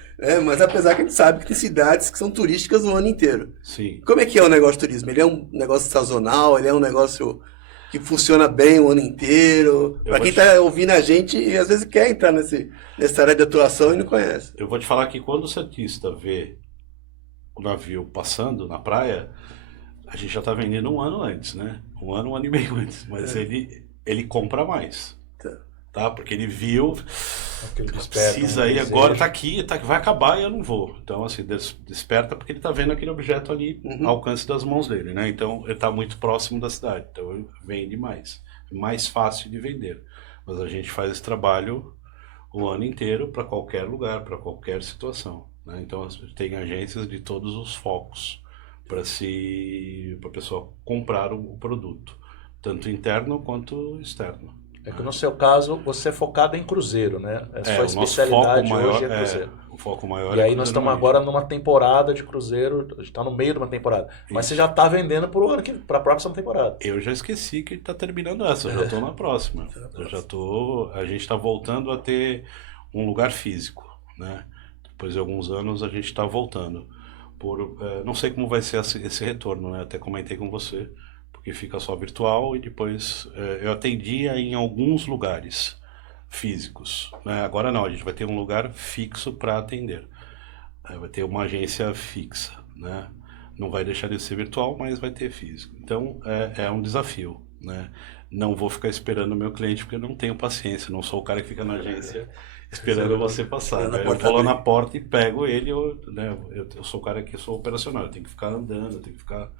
Mas apesar que a gente sabe que tem cidades que são turísticas o ano inteiro. Sim. Como é que é o negócio de turismo? Ele é um negócio sazonal, ele é um negócio funciona bem o ano inteiro. Para quem está ouvindo a gente e às vezes quer entrar nessa área de atuação e não conhece. Eu vou te falar que quando o cientista vê o navio passando na praia, a gente já está vendendo um ano antes, né? Um ano e meio antes. Mas ele compra mais. Tá? Porque ele viu, precisa ir agora, tá aqui, vai acabar e eu não vou. Então, assim, desperta porque ele tá vendo aquele objeto ali ao alcance das mãos dele, né? Então, ele tá muito próximo da cidade, então ele vende mais. Mais fácil de vender. Mas a gente faz esse trabalho o ano inteiro para qualquer lugar, para qualquer situação, né? Então, tem agências de todos os focos para a pessoa comprar o produto, tanto interno quanto externo. É que no seu caso, você é focado em cruzeiro, né? Sua especialidade hoje é cruzeiro. O foco maior e aí nós estamos agora numa temporada de cruzeiro, a gente está no meio de uma temporada. Mas você já está vendendo para a próxima temporada. Eu já esqueci que está terminando essa, eu já estou na próxima. A gente está voltando a ter um lugar físico, né? Depois de alguns anos a gente está voltando. Não sei como vai ser esse retorno, né? Até comentei com você. Que fica só virtual e depois eu atendia em alguns lugares físicos, né? Agora não, a gente vai ter um lugar fixo para atender, vai ter uma agência fixa, né? Não vai deixar de ser virtual, mas vai ter físico. Então é um desafio, né? Não vou ficar esperando o meu cliente porque eu não tenho paciência, não sou o cara que fica na agência esperando você passar, né? Eu vou lá na porta e pego ele, né? Eu sou o cara que sou operacional, eu tenho que ficar andando, eu tenho que ficar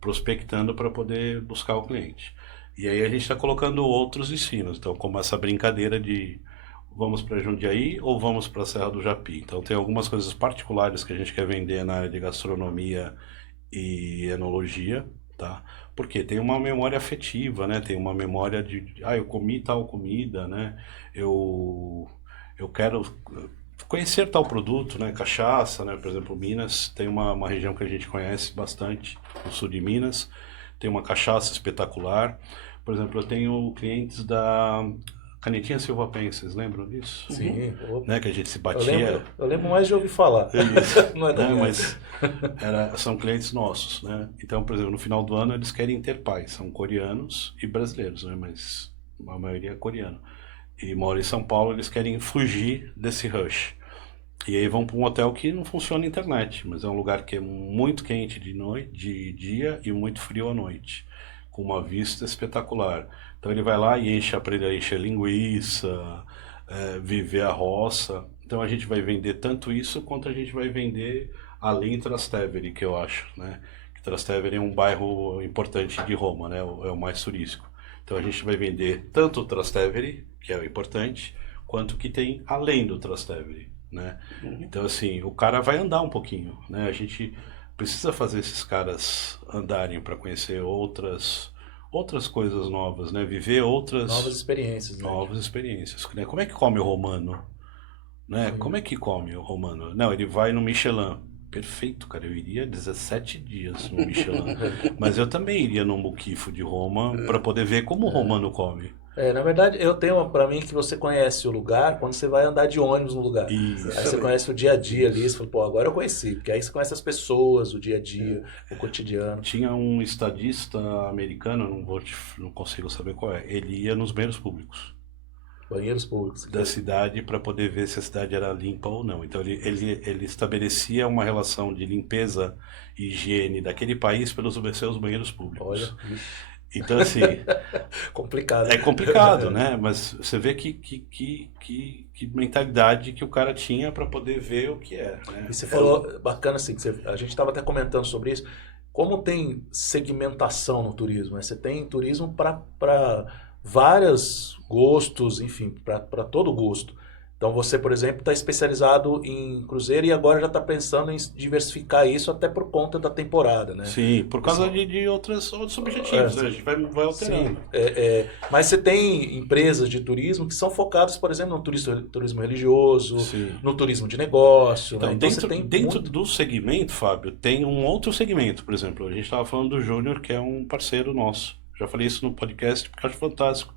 prospectando para poder buscar o cliente. E aí a gente está colocando outros destinos, então como essa brincadeira de vamos para Jundiaí ou vamos para a Serra do Japi. Então tem algumas coisas particulares que a gente quer vender na área de gastronomia e enologia, tá? Porque tem uma memória afetiva, né? Tem uma memória de, eu comi tal comida, né? Eu quero conhecer tal produto, né? Cachaça, né? Por exemplo, Minas tem uma região que a gente conhece bastante, no sul de Minas, tem uma cachaça espetacular. Por exemplo, eu tenho clientes da Canetinha Silva Pen, vocês lembram disso? Sim. Né? Que a gente se batia. Eu lembro mais de ouvir falar. Isso. Não é da minha. Mas são clientes nossos, né? Então, por exemplo, no final do ano eles querem ter pais, são coreanos e brasileiros, né? Mas a maioria é coreana. e moram em São Paulo, eles querem fugir desse rush. E aí vão para um hotel que não funciona a internet, mas é um lugar que é muito quente de noite, de dia e muito frio à noite, com uma vista espetacular. Então ele vai lá e aprende a encher linguiça, viver a roça. Então a gente vai vender tanto isso quanto a gente vai vender além Trastevere, que eu acho, né? Que Trastevere é um bairro importante de Roma, né? É o mais turístico. Então a gente vai vender tanto o Trastevere, que é o importante, quanto o que tem além do Trastevere, né? Então assim, o cara vai andar um pouquinho, né? A gente precisa fazer esses caras andarem para conhecer outras coisas novas, né? Viver outras Novas experiências, né? novas experiências, né? Como é que come o romano, né? Sim. Como é que come o romano? Não, ele vai no Michelin. Perfeito, cara. Eu iria 17 dias no Michelin. Mas eu também iria no Muquifo de Roma para poder ver como o romano come. Na verdade, eu tenho para mim que você conhece o lugar quando você vai andar de ônibus no lugar. Isso. Aí você conhece o dia a dia ali, você fala, pô, agora eu conheci. Porque aí você conhece as pessoas, o dia a dia, o cotidiano. Tinha um estadista americano, não consigo saber qual é. Ele ia nos banheiros públicos Banheiros públicos. da cidade para poder ver se a cidade era limpa ou não. Então ele estabelecia uma relação de limpeza e higiene daquele país pelos seus banheiros públicos. Olha, Então assim, complicado. é complicado, né? Mas você vê que mentalidade que o cara tinha para poder ver o que é, né? E você falou, bacana assim, que a gente estava até comentando sobre isso, como tem segmentação no turismo, né? Você tem turismo para vários gostos, enfim, para todo gosto. Então você, por exemplo, está especializado em cruzeiro e agora já está pensando em diversificar isso até por conta da temporada, né? Sim, por causa de outros objetivos, né? A gente vai alterando. Sim. Mas você tem empresas de turismo que são focadas, por exemplo, no turismo religioso, Sim. no turismo de negócio. Então, né? dentro, você tem dentro muito... do segmento, Fábio, tem um outro segmento, por exemplo. A gente estava falando do Júnior, que é um parceiro nosso. Já falei isso no podcast porque eu acho fantástico.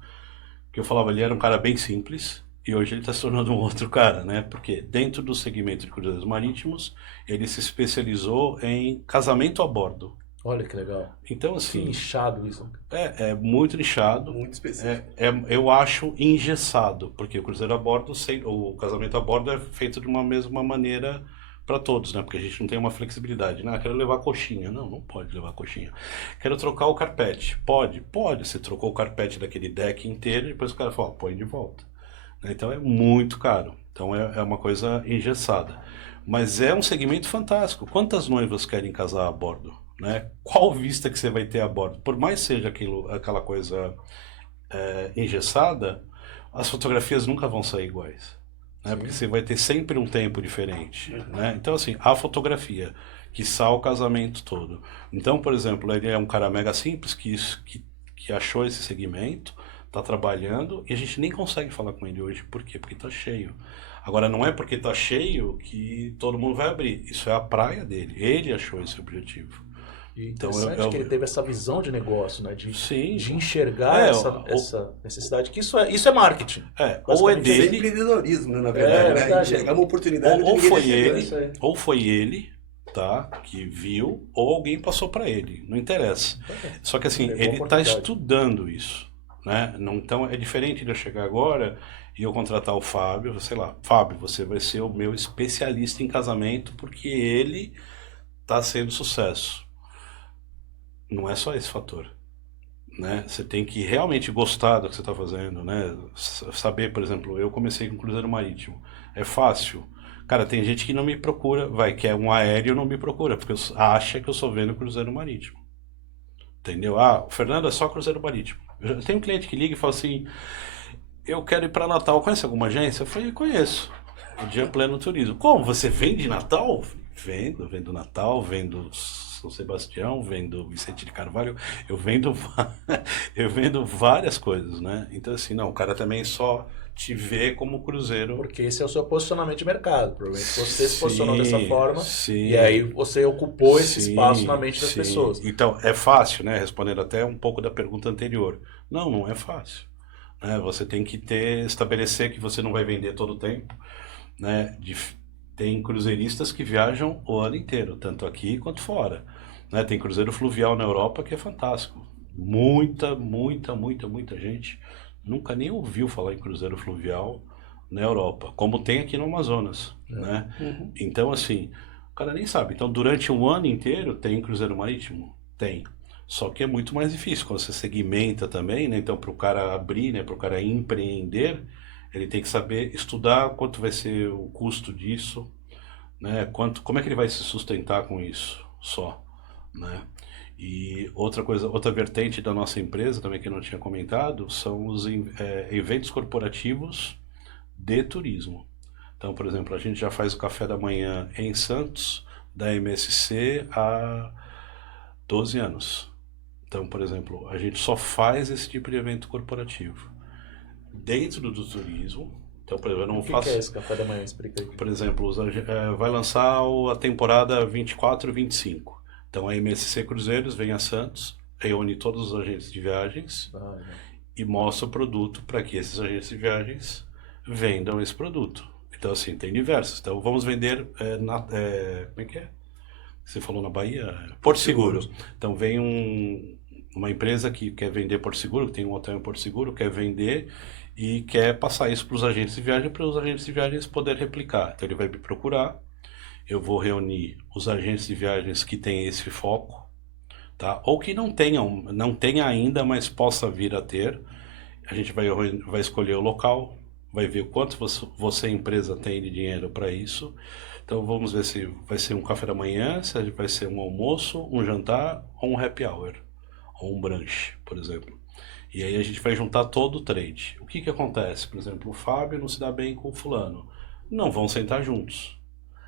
Que eu falava, ele era um cara bem simples e hoje ele está se tornando um outro cara, né? Porque dentro do segmento de cruzeiros marítimos, ele se especializou em casamento a bordo. Olha que legal. Então, Que assim, nichado isso. é muito nichado. Muito específico. Eu acho engessado, porque o cruzeiro a bordo, o casamento a bordo é feito de uma mesma maneira para todos, né? Porque a gente não tem uma flexibilidade. Não, quero levar coxinha. Não pode levar coxinha. Quero trocar o carpete. Pode. Você trocou o carpete daquele deck inteiro e depois o cara fala, põe de volta. Então é muito caro. Então é uma coisa engessada. Mas é um segmento fantástico. Quantas noivas querem casar a bordo? Né? Qual vista que você vai ter a bordo? Por mais seja aquela coisa engessada, as fotografias nunca vão sair iguais. Né? Porque você vai ter sempre um tempo diferente. Né? Então, assim, a fotografia, quiçá o casamento todo. Então, por exemplo, ele é um cara mega simples que achou esse segmento, está trabalhando, e a gente nem consegue falar com ele hoje. Por quê? Porque está cheio. Agora, não é porque está cheio que todo mundo vai abrir. Isso é a praia dele. Ele achou esse objetivo. E interessante que ele teve essa visão de negócio, né? Sim. De enxergar essa necessidade, que isso é marketing. Ou é Isso é dele, empreendedorismo, né, na verdade. Né? verdade. Enxergar uma oportunidade. ou foi ele, tá, que viu, ou alguém passou para ele. Não interessa. Só que assim, ele está estudando isso. Né? Então é diferente de eu chegar agora e eu contratar o Fábio, sei lá, Fábio, você vai ser o meu especialista em casamento porque ele está sendo sucesso. Não é só esse fator, né? Você tem que realmente gostar do que você está fazendo, né? Saber, por exemplo, eu comecei com cruzeiro marítimo. É fácil. Cara, tem gente que não me procura, quer um aéreo não me procura, porque acha que eu só vendo cruzeiro marítimo. Entendeu? O Fernando é só cruzeiro marítimo. Eu tenho um cliente que liga e fala assim, eu quero ir para Natal, conhece alguma agência? Eu falei, conheço. O Dia Pleno Turismo. Como? Você vende Natal? Vendo Natal, vendo São Sebastião, vendo Vicente de Carvalho, eu vendo várias coisas, né? Então assim, não, o cara também só te vê como cruzeiro. Porque esse é o seu posicionamento de mercado, provavelmente você se posicionou dessa forma, sim, e aí você ocupou esse espaço na mente das pessoas. Então, é fácil, né? Respondendo até um pouco da pergunta anterior. Não é fácil. Né? Você tem que estabelecer que você não vai vender todo o tempo, né? Tem cruzeiristas que viajam o ano inteiro, tanto aqui quanto fora. Né? Tem cruzeiro fluvial na Europa que é fantástico. Muita gente nunca nem ouviu falar em cruzeiro fluvial na Europa, como tem aqui no Amazonas, né? Então, assim, o cara nem sabe. Então, durante um ano inteiro, tem cruzeiro marítimo? Tem. Só que é muito mais difícil, quando você segmenta também, né? Então, para o cara abrir, né? Para o cara empreender, ele tem que saber estudar quanto vai ser o custo disso, né? Como é que ele vai se sustentar com isso só, né? E outra coisa, outra vertente da nossa empresa também que eu não tinha comentado são os eventos corporativos de turismo. Então, por exemplo, a gente já faz o café da manhã em Santos, da MSC, há 12 anos. Então, por exemplo, a gente só faz esse tipo de evento corporativo dentro do turismo. Então, por exemplo, eu não O que faço... que é esse café da manhã? Explica aí. Por exemplo, vai lançar a temporada 24 e 25. Então, a MSC Cruzeiros vem a Santos, reúne todos os agentes de viagens e mostra o produto para que esses agentes de viagens vendam esse produto. Então, assim, tem diversos. Então, vamos vender como é que é? Você falou na Bahia? Porto Seguro. Então, vem uma empresa que quer vender Porto Seguro, que tem um hotel em Porto Seguro, quer vender e quer passar isso para os agentes de viagem, para os agentes de viagens poderem replicar. Então, ele vai me procurar, eu vou reunir os agentes de viagens que têm esse foco, tá? Ou que não tenha ainda, mas possa vir a ter. A gente vai escolher o local, vai ver quanto você, empresa, tem de dinheiro para isso. Então vamos ver se vai ser um café da manhã, se vai ser um almoço, um jantar ou um happy hour, ou um brunch, por exemplo. E aí a gente vai juntar todo o trade. O que acontece? Por exemplo, o Fábio não se dá bem com o fulano. Não vão sentar juntos.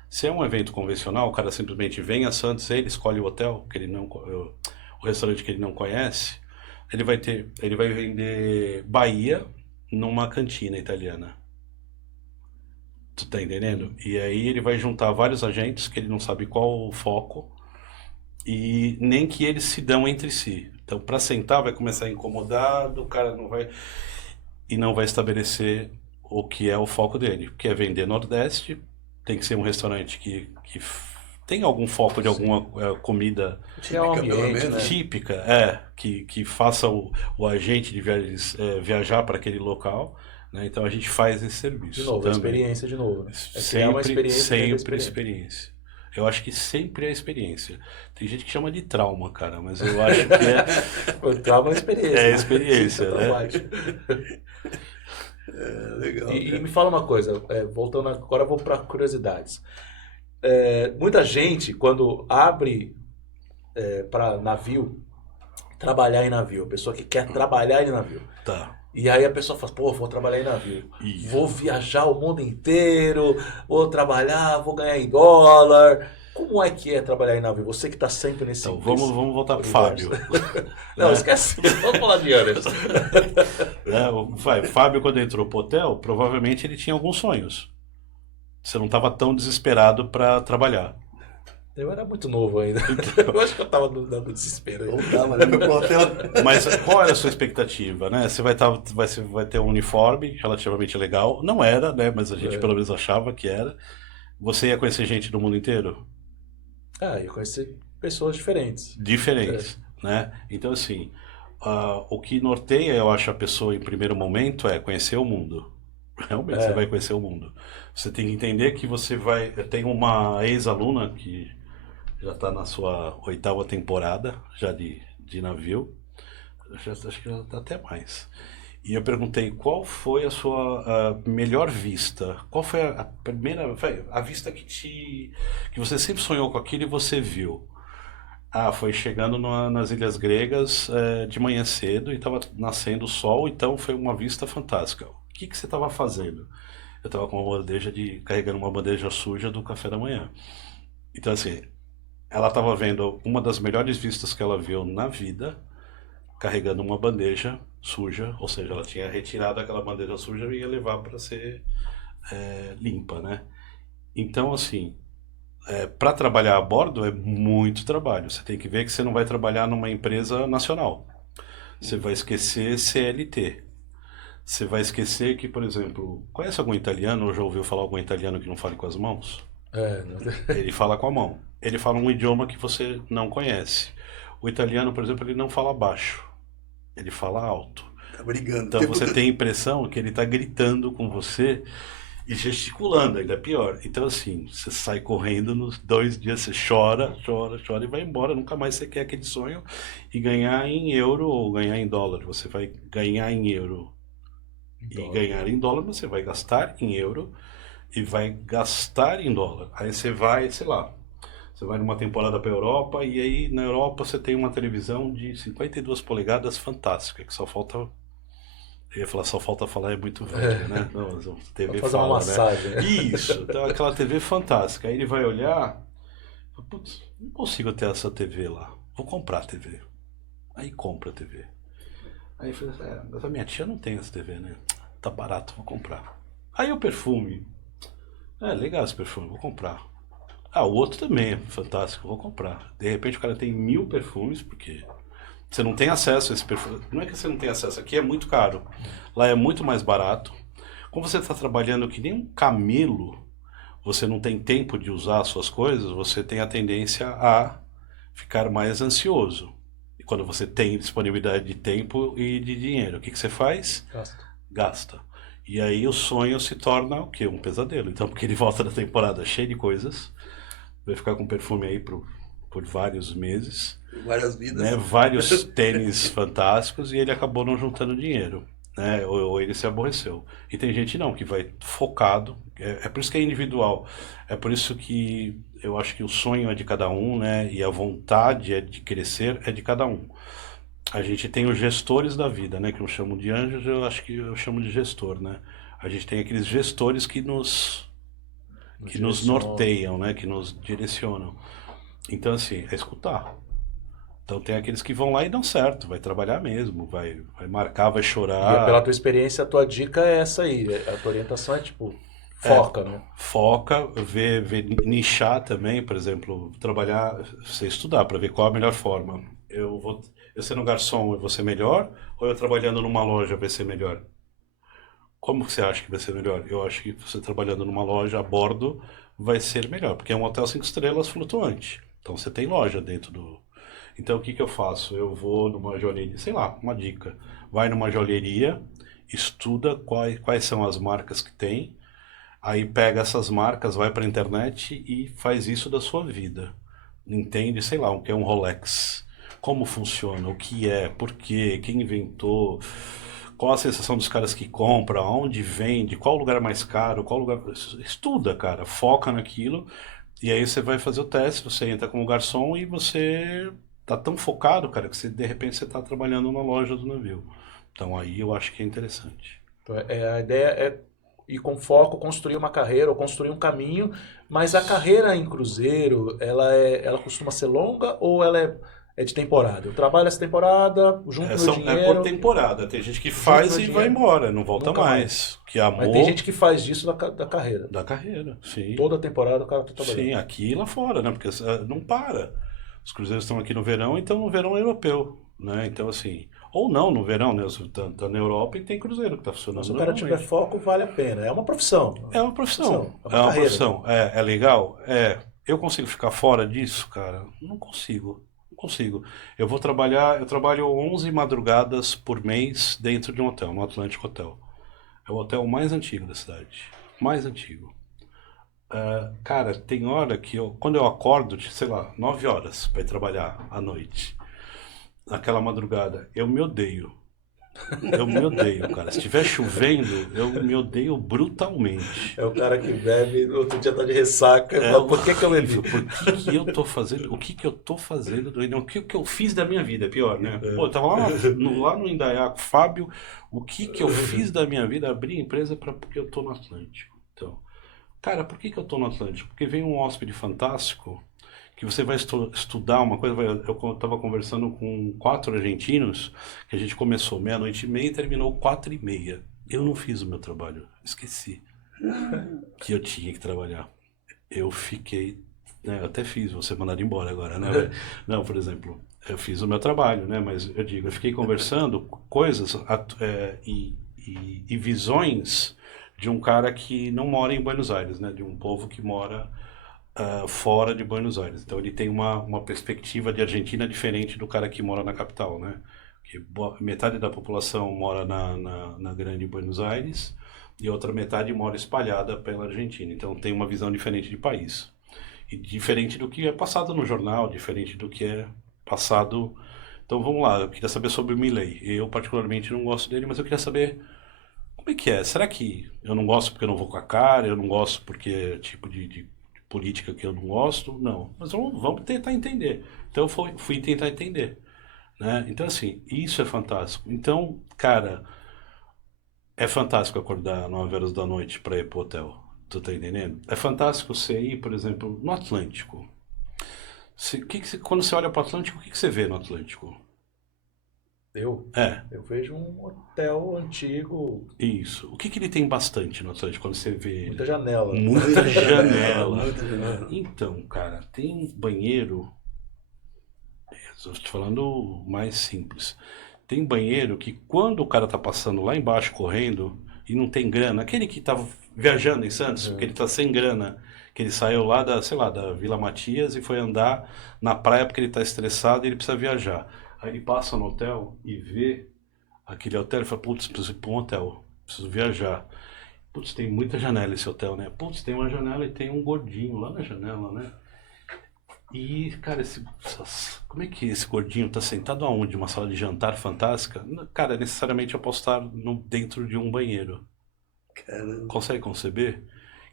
Se é um evento convencional, o cara simplesmente vem a Santos, ele escolhe o hotel, o restaurante que ele não conhece, ele vai vender Bahia numa cantina italiana. Tu tá entendendo? E aí ele vai juntar vários agentes que ele não sabe qual o foco e nem que eles se dão entre si. Então, para sentar, vai começar incomodado, o cara não vai estabelecer o que é o foco dele, que é vender Nordeste. Tem que ser um restaurante que tem algum foco de alguma comida típica, que faça o agente de viagens viajar para aquele local, né? Então a gente faz esse serviço. De novo, também. A experiência de novo. Né? Sempre experiência. Eu acho que sempre é experiência. Tem gente que chama de trauma, cara, mas eu acho que O trauma é experiência. É experiência, né? Legal. E me fala uma coisa, voltando agora, eu vou para curiosidades. Muita gente, quando abre para navio, trabalhar em navio, a pessoa que quer trabalhar em navio. Tá. E aí a pessoa fala, pô, vou trabalhar em navio. Isso. Vou viajar o mundo inteiro, vou trabalhar, vou ganhar em dólar. Como é que é trabalhar em navio? Você que está sempre nesse... Então, vamos voltar pro Fábio. Não, esquece. Vamos falar de Anderson. O Fábio, quando entrou pro hotel, provavelmente ele tinha alguns sonhos. Você não estava tão desesperado para trabalhar. Eu era muito novo ainda. Eu acho que eu estava dando desespero aí. Voltava, né, pro hotel. Mas qual era a sua expectativa, né? Você vai ter um uniforme relativamente legal. Não era, né? Mas a gente pelo menos achava que era. Você ia conhecer gente do mundo inteiro? Eu conheci pessoas diferentes. Né? Então, assim, o que norteia, eu acho, a pessoa em primeiro momento é conhecer o mundo. Realmente, você vai conhecer o mundo. Você tem que entender que você vai... Tem uma ex-aluna que já está na sua 8ª temporada, já de navio. Acho que já está até mais. E eu perguntei qual foi a sua melhor vista. Qual foi a primeira... A vista que você sempre sonhou com aquilo e você viu. Foi chegando nas Ilhas Gregas de manhã cedo e estava nascendo o sol, então foi uma vista fantástica. O que você estava fazendo? Eu estava carregando uma bandeja suja do café da manhã. Então, assim, ela estava vendo uma das melhores vistas que ela viu na vida, carregando uma bandeja suja, ou seja, ela tinha retirado aquela bandeja suja e ia levar para ser limpa, né? Então, assim, para trabalhar a bordo é muito trabalho. Você tem que ver que você não vai trabalhar numa empresa nacional. Você vai esquecer CLT. Você vai esquecer que, por exemplo, conhece algum italiano ou já ouviu falar algum italiano que não fale com as mãos? Ele fala com a mão. Ele fala um idioma que você não conhece. O italiano, por exemplo, ele não fala baixo. Ele fala alto. Tá brigando. Então você tem a impressão que ele está gritando com você e gesticulando, ainda é pior. Então assim, você sai correndo nos 2 dias, você chora e vai embora. Nunca mais você quer aquele sonho e ganhar em euro ou ganhar em dólar. Você vai ganhar em euro e ganhar em dólar, você vai gastar em euro e vai gastar em dólar. Aí você vai, sei lá, você vai numa temporada para a Europa e aí na Europa você tem uma televisão de 52 polegadas fantástica, que só falta... Eu ia falar, só falta falar, é muito velho, né? Não, mas a TV Fazer fala, uma massagem. né? Isso, então aquela TV fantástica. Aí ele vai olhar, putz, não consigo ter essa TV lá, vou comprar a TV. Aí compra a TV. Aí eu falei, mas a minha tia não tem essa TV, né? Tá barato, vou comprar. Aí o perfume, legal esse perfume, vou comprar. O outro também é fantástico, vou comprar. De repente o cara tem 1000 perfumes, porque... Você não tem acesso a esse perfume. Não é que você não tem acesso, aqui é muito caro. Lá é muito mais barato. Como você está trabalhando que nem um camelo, você não tem tempo de usar as suas coisas, você tem a tendência a ficar mais ansioso. E quando você tem disponibilidade de tempo e de dinheiro, o que você faz? Gasta. E aí o sonho se torna o quê? Um pesadelo. Então, porque ele volta da temporada cheio de coisas, vai ficar com perfume aí por vários meses. Várias vidas. Né, vários tênis fantásticos e ele acabou não juntando dinheiro, né, ou ele se aborreceu. E tem gente não, que vai focado, é por isso que é individual, é por isso que eu acho que o sonho é de cada um, né, e a vontade de crescer é de cada um. A gente tem os gestores da vida, né, que eu chamo de anjos, eu acho que eu chamo de gestor, né. A gente tem aqueles gestores que nos norteiam, né, que nos direcionam. Então assim, é escutar. Então tem aqueles que vão lá e dão certo, vai trabalhar mesmo, vai marcar, vai chorar. E pela tua experiência, a tua dica é essa aí, a tua orientação é tipo, foca, né? Foca, ver nichar também, por exemplo, trabalhar, você estudar para ver qual a melhor forma. Eu sendo garçom, eu vou ser melhor, ou eu trabalhando numa loja vai ser melhor? Como que você acha que vai ser melhor? Eu acho que você trabalhando numa loja a bordo vai ser melhor, porque é um hotel 5 estrelas flutuante. Então você tem loja dentro do... Então o que eu faço? Eu vou numa joalheria, sei lá, uma dica. Vai numa joalheria, estuda quais são as marcas que tem, aí pega essas marcas, vai para a internet e faz isso da sua vida. Entende, sei lá, o que é um Rolex, como funciona, o que é, por quê, quem inventou, qual a sensação dos caras que compram, aonde vende, qual lugar mais caro, qual lugar... Estuda, cara, foca naquilo, e aí você vai fazer o teste, você entra como garçom e você... tá tão focado, cara, que de repente você tá trabalhando na loja do navio. Então aí eu acho que é interessante. Então, a ideia é ir com foco, construir uma carreira ou construir um caminho, mas a carreira em cruzeiro, ela costuma ser longa ou ela é de temporada? Eu trabalho essa temporada, junto meu dinheiro... É por temporada, tem gente que faz e vai embora, não volta mais. Que amor... Mas tem gente que faz disso da carreira. Da carreira, sim. Toda temporada o cara tá trabalhando. Sim, aqui e lá fora, né, porque não para. Os cruzeiros estão aqui no verão, então no verão é europeu, né? Então assim, ou não no verão, né? Tá na Europa e tem cruzeiro que tá funcionando. Se o cara tiver foco, vale a pena. É uma profissão. É uma profissão. É uma profissão. É legal? Eu consigo ficar fora disso, cara? Não consigo. Eu trabalho 11 madrugadas por mês dentro de um hotel, no Atlântico Hotel. É o hotel mais antigo da cidade. Mais antigo. Cara, tem hora que quando eu acordo, sei lá, 9 horas para ir trabalhar à noite, naquela madrugada, eu me odeio, cara. Se estiver chovendo, eu me odeio brutalmente. É o cara que bebe, outro dia tá de ressaca, fala, por que eu bebi? Por que eu tô fazendo, o que eu tô fazendo, o que eu fiz da minha vida, é pior, né? Pô, eu tava lá no Indaiá com o Fábio, o que eu fiz da minha vida, abri a empresa porque eu tô no Atlântico. Então, cara, por que eu tô no Atlântico? Porque vem um hóspede fantástico, que você vai estudar uma coisa. Eu estava conversando com 4 argentinos, que a gente começou 00:30 e terminou 4:30. Eu não fiz o meu trabalho, esqueci que eu tinha que trabalhar. Eu fiquei, né, eu até fiz, vou ser mandado embora agora, né? Não, por exemplo, eu fiz o meu trabalho, né? Mas eu fiquei conversando coisas e visões de um cara que não mora em Buenos Aires, né? De um povo que mora fora de Buenos Aires. Então ele tem uma perspectiva de Argentina diferente do cara que mora na capital, né? Que metade da população mora na grande Buenos Aires e a outra metade mora espalhada pela Argentina. Então tem uma visão diferente de país. E diferente do que é passado no jornal, diferente do que é passado... Então vamos lá, eu queria saber sobre o Milei. Eu particularmente não gosto dele, mas eu queria saber como é que é. Será que eu não gosto porque eu não vou com a cara, eu não gosto porque é tipo de política que eu não gosto? Não, mas vamos tentar entender. Então eu fui tentar entender. Né? Então assim, isso é fantástico. Então, cara, é fantástico acordar 9 horas da noite para ir pro hotel. Tu tá entendendo? É fantástico você ir, por exemplo, no Atlântico. Quando você olha para o Atlântico, o que você vê no Atlântico? Eu vejo um hotel antigo. Isso. O que ele tem bastante no Atlântico quando você vê? Muita janela. Muita janela. Muita janela. Então, cara, tem banheiro. Estou te falando mais simples. Tem banheiro que quando o cara tá passando lá embaixo correndo e não tem grana, aquele que tá viajando em Santos, porque ele tá sem grana, que ele saiu lá da Vila Matias e foi andar na praia porque ele tá estressado e ele precisa viajar. Aí ele passa no hotel e vê aquele hotel e fala, putz, preciso ir para um hotel, preciso viajar. Putz, tem muita janela esse hotel, né? Putz, tem uma janela e tem um gordinho lá na janela, né? E, cara, como é que esse gordinho tá sentado aonde? Uma sala de jantar fantástica? Cara, necessariamente eu posso estar dentro de um banheiro. Caramba. Consegue conceber?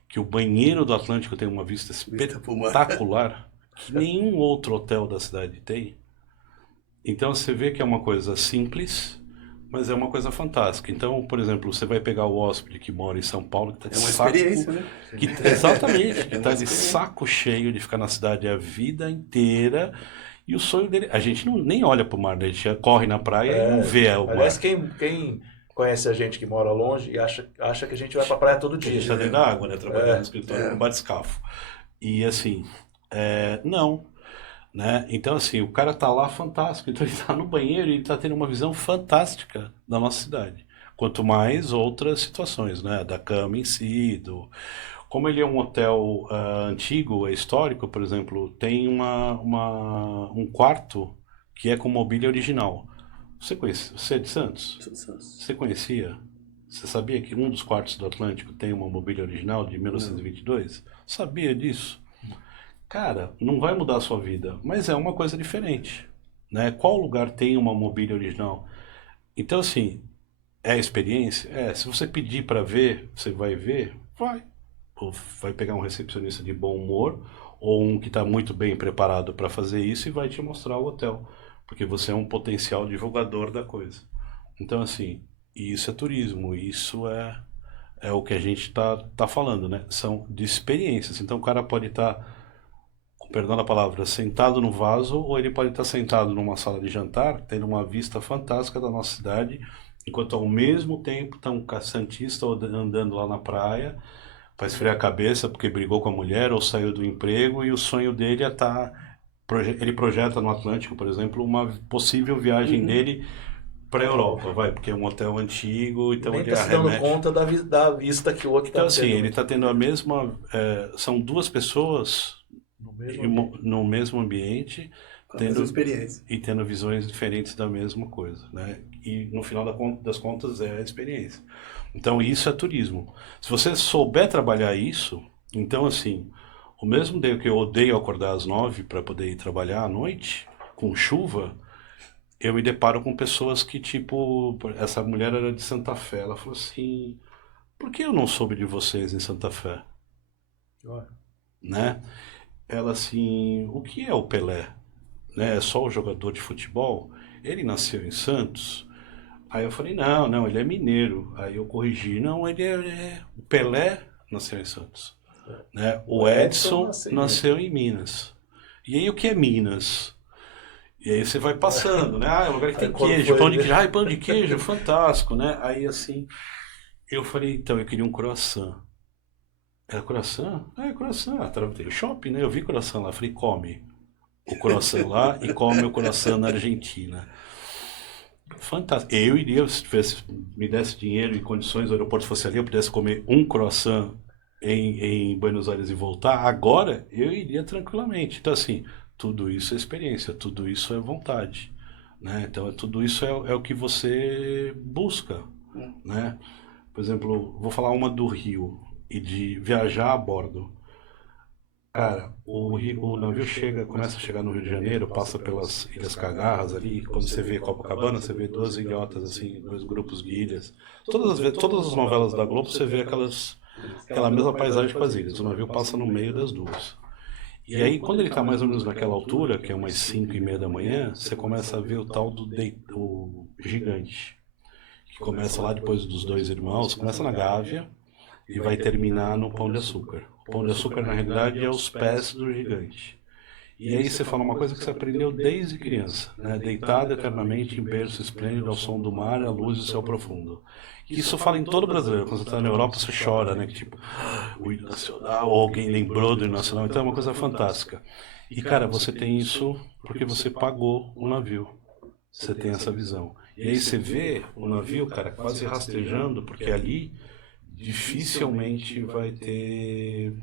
Que o banheiro do Atlântico tem uma vista espetacular que nenhum outro hotel da cidade tem. Então você vê que é uma coisa simples, mas é uma coisa fantástica. Então, por exemplo, você vai pegar o hóspede que mora em São Paulo, que está de saco... experiência, né? Exatamente, que está de saco cheio de ficar na cidade a vida inteira. E o sonho dele... A gente nem olha para o mar, né? A gente corre na praia e não vê o mar. Aliás, quem conhece a gente que mora longe e acha que a gente vai pra praia todo dia. A gente tá dentro da água, né? Trabalhando no escritório com batiscafo. E assim, não. Né? Então assim, o cara tá lá fantástico. Então ele tá no banheiro e ele tá tendo uma visão fantástica da nossa cidade. Quanto mais outras situações, né? Da cama em si, Como ele é um hotel antigo, histórico, por exemplo, tem um quarto que é com mobília original. Você é de Santos? Sou de Santos. Você conhecia? Você sabia que um dos quartos do Atlântico tem uma mobília original de 1922? Sabia disso? Cara, não vai mudar a sua vida, mas é uma coisa diferente, né? Qual lugar tem uma mobília original? Então, assim, é a experiência? Se você pedir para ver, você vai ver? Vai. Ou vai pegar um recepcionista de bom humor, ou um que está muito bem preparado para fazer isso e vai te mostrar o hotel. Porque você é um potencial divulgador da coisa. Então, assim, isso é turismo, isso é o que a gente tá falando, né? São de experiências. Então, o cara pode estar, com perdão da palavra, sentado no vaso, ou ele pode estar sentado numa sala de jantar, tendo uma vista fantástica da nossa cidade, enquanto ao mesmo tempo está um santista andando lá na praia, para esfriar a cabeça porque brigou com a mulher ou saiu do emprego, e o sonho dele é ele projeta no Atlântico, por exemplo, uma possível viagem dele para a Europa, porque é um hotel antigo, então Nem ele está se dando arremete. conta da vista que o outro Então está assim, tendo. ele está tendo a mesma... são duas pessoas no mesmo ambiente, Com a mesma experiência. e tendo visões diferentes da mesma coisa, né? E no final das contas é a experiência. Então isso é turismo. Se você souber trabalhar isso, então assim... O mesmo dia que eu odeio acordar às 9 para poder ir trabalhar à noite, com chuva, eu me deparo com pessoas que, tipo, essa mulher era de Santa Fé. Ela falou assim, por que eu não soube de vocês em Santa Fé? Né? Ela assim, o que é o Pelé? Né? É só o jogador de futebol? Ele nasceu em Santos? Aí eu falei, não, ele é mineiro. Aí eu corrigi, não, ele o Pelé nasceu em Santos. Né? O Edson nasceu em Minas. E aí o que é Minas? E aí você vai passando, né? É um lugar que tem queijo, pão de queijo. Ai, pão de queijo, fantástico, né? Aí assim, eu falei, então, eu queria um croissant. Era croissant? É croissant. Tem o shopping, né? Eu vi croissant lá. Falei, come o croissant lá e come o croissant na Argentina. Fantástico. Eu iria, se me desse dinheiro e condições, o aeroporto fosse ali, eu pudesse comer um croissant em Buenos Aires e voltar, agora eu iria tranquilamente. Então assim, tudo isso é experiência, tudo isso é vontade, né? Então tudo isso é o que você busca, né? Por exemplo, vou falar uma do Rio e de viajar a bordo. Cara, o navio começa a chegar no Rio de Janeiro, passa pelas Ilhas Cagarras ali, quando você vê Copacabana, você vê duas ilhotas assim, dois grupos de ilhas. Todas as novelas da Globo você vê aquela mesma paisagem com as ilhas. O navio passa no meio das duas. E aí, quando ele está mais ou menos naquela altura, que é umas 5:30 da manhã, você começa a ver o tal do gigante, que começa lá depois dos Dois Irmãos, começa na Gávea e vai terminar no Pão de Açúcar. O Pão de Açúcar, na realidade, é os pés do gigante. E aí você fala uma coisa que você aprendeu desde criança, né? Deitado eternamente em berço esplêndido ao som do mar, à luz do céu profundo. Isso fala em todo brasileiro. Quando você está na Europa, você chora, né? Que, tipo, o hino nacional, ou alguém lembrou do hino nacional. Então é uma coisa fantástica. E, cara, você tem isso porque você pagou o navio. Você tem essa visão. E aí você vê o navio, cara, quase rastejando, porque ali dificilmente vai ter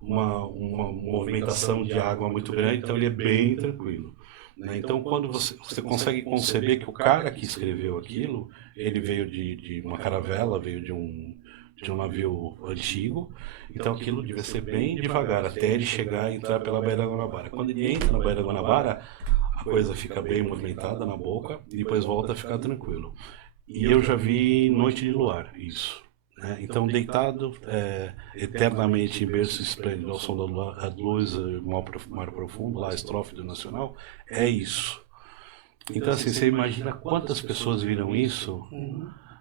uma movimentação de água muito grande, então ele é bem tranquilo, né? Então quando você consegue conceber que o cara que escreveu aquilo, ele veio de uma caravela, veio de um navio antigo, então aquilo devia ser bem devagar até ele chegar e entrar pela Baía da Guanabara. Quando ele entra na Baía da Guanabara, a coisa fica bem movimentada na boca e depois volta a ficar tranquilo. E eu já vi Noite de Luar, isso. Então, deitado eternamente em berço esplêndido ao som da luz, mar profundo, lá a estrofe do Nacional, é isso. Então, assim, você imagina quantas pessoas viram isso,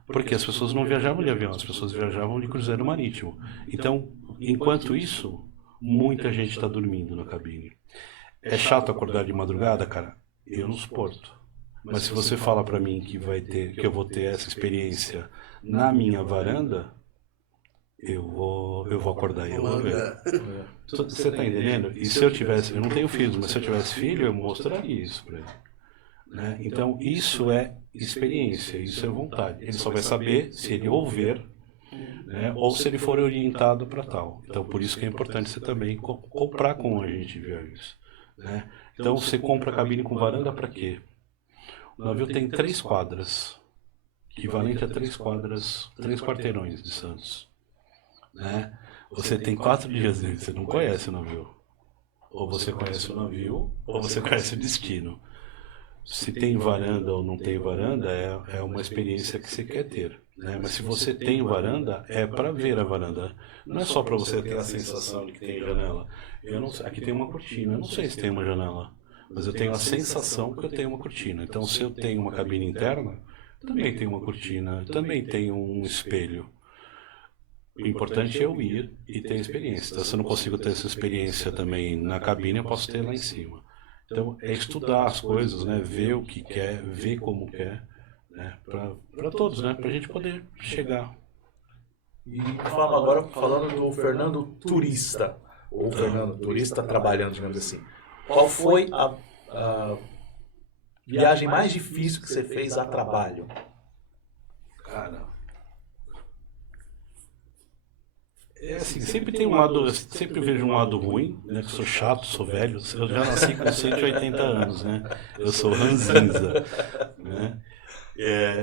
porque as pessoas não viajavam de avião, as pessoas viajavam de cruzeiro marítimo. Então, enquanto isso, muita gente está dormindo na cabine. É chato acordar de madrugada, cara? Eu não suporto. Mas se você fala para mim que eu vou ter essa experiência na minha varanda, eu vou acordar e eu vou ver. Você está entendendo? E se eu não tenho filhos, mas se eu tivesse filho, eu mostraria isso para ele, né? Então isso é experiência, isso é vontade. Ele só vai saber se ele ouvir, né, ou se ele for orientado para tal. Então por isso que é importante você também comprar com a gente viagens, né? Então você compra a cabine com varanda para quê? O navio tem 3 quadras, equivalente a 3 quadras, 3 quarteirões de Santos, né? Você tem 4 dias dele, você não conhece o navio. Ou você conhece o navio, ou você conhece o destino. Se tem varanda ou não tem varanda, é uma experiência que você quer ter, né? Mas se você tem varanda, é para ver a varanda. Não é só para você ter a sensação de que tem janela. Aqui tem uma cortina, eu não sei se tem uma janela, mas eu tenho a sensação que eu tenho uma cortina. Então, se eu tenho uma cabine interna, também tem uma cortina, também tem um espelho. O importante é eu ir e ter experiência. Então, se eu não consigo ter essa experiência também na cabine, eu posso ter lá em cima. Então, é estudar as coisas, né? Ver o que quer, ver como quer, né? Para todos, né? Para a gente poder chegar. E agora falando do Fernando turista, ou Fernando turista trabalhando, digamos assim. Qual foi a viagem mais difícil que você fez a trabalho? Cara, assim, sempre tem um lado, eu sempre vejo um lado ruim, né? Que sou chato, sou velho, eu já nasci com 180 anos, né? Eu sou ranzinza, né?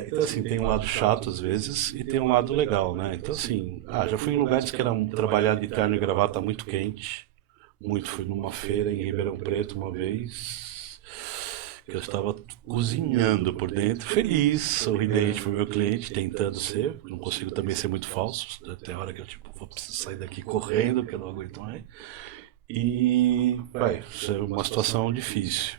Então, assim, tem um lado chato às vezes e tem um lado legal, né? Então, assim, já fui em lugares que era trabalhar de terno e gravata muito quente. Fui numa feira em Ribeirão Preto uma vez, que eu estava cozinhando por dentro, feliz, sorridente para o meu cliente, tentando ser, não consigo também ser muito falso, até a hora que eu vou precisar sair daqui correndo, porque eu não aguento mais. E, isso é uma situação difícil.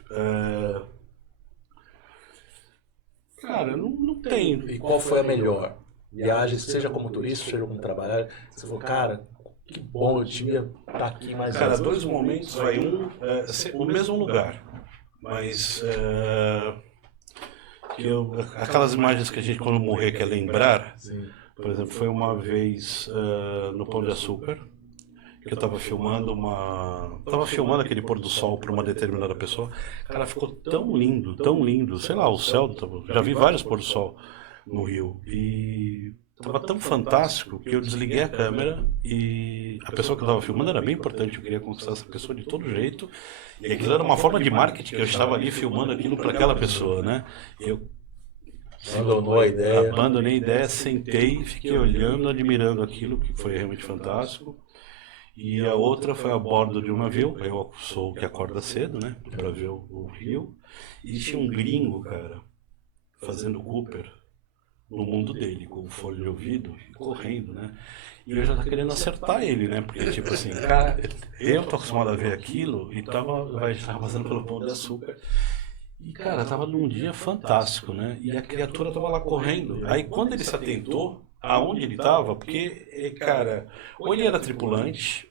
Cara, não tenho. E qual foi a melhor? Viagem, seja como turista, seja como trabalhar, você falou, cara, que bom, eu devia estar aqui mais vezes. Cara, 2 momentos, no mesmo lugar, mas aquelas imagens que a gente quando morrer quer lembrar. Sim. Por exemplo, foi uma vez no Pão de Açúcar, que eu estava filmando aquele pôr do sol para uma determinada pessoa. Cara, ficou tão lindo, sei lá, o céu, já vi vários pôr do sol no Rio, e Tava tão fantástico que eu desliguei a câmera e a pessoa que eu estava filmando era bem importante, eu queria conquistar essa pessoa de todo jeito. E aquilo era uma forma de marketing, que eu estava ali filmando aquilo para aquela pessoa, né? Eu Abandonou a ideia. abandonei a ideia, sentei, fiquei olhando, admirando aquilo, que foi realmente fantástico. E a outra foi a bordo de um navio, eu sou o que acorda cedo, né, para ver o rio. E tinha um gringo, cara, fazendo Cooper no mundo dele, com o fone de ouvido, correndo, né? E eu já tava querendo acertar ele, né? Porque, tipo assim, cara, eu tô acostumado a ver aquilo e tava passando pelo Pão de Açúcar. E, cara, tava num dia fantástico, né? E a criatura tava lá correndo. Aí, quando ele se atentou aonde ele tava, porque, cara, ou ele era tripulante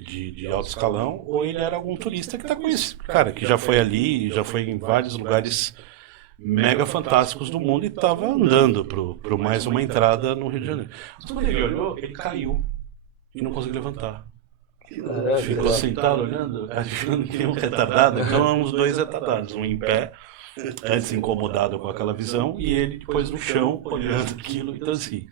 de alto escalão, ou ele era algum turista que tá com esse cara, que já foi ali, já foi em vários lugares mega fantásticos do mundo e estava andando pro mais uma entrada no Rio de Janeiro. Mas quando ele olhou, ele caiu e não conseguiu levantar. Ficou sentado olhando, achando que um retardado. Então eram os dois retardados, um em pé, antes incomodado com aquela visão, e ele depois no chão olhando aquilo. Então assim,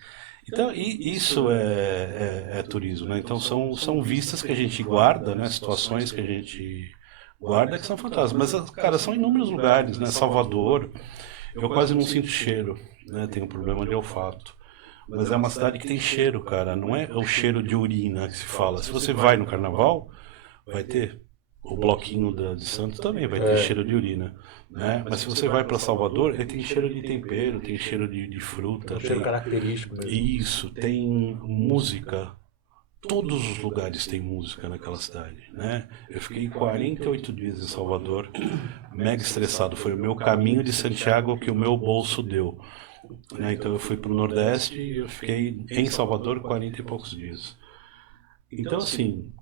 então, e isso é turismo, né? Então são vistas que a gente guarda, né? Situações que a gente guarda que são fantásticas. Mas, cara, são inúmeros lugares, né? Salvador, eu quase não sinto cheiro, né? Tenho um problema de olfato. Mas é uma cidade que tem cheiro, cara. Não é o cheiro de urina que se fala. Se você vai no carnaval, vai ter. O bloquinho de Santos também vai ter cheiro de urina, né? Mas se você vai para Salvador, ele tem cheiro de tempero, tem cheiro de fruta. Um cheiro característico mesmo. Isso, tem música. Todos os lugares têm música naquela cidade, né? Eu fiquei 48 dias em Salvador, mega estressado. Foi o meu caminho de Santiago que o meu bolso deu, né? Então eu fui para o Nordeste e eu fiquei em Salvador 40 e poucos dias. Então, assim,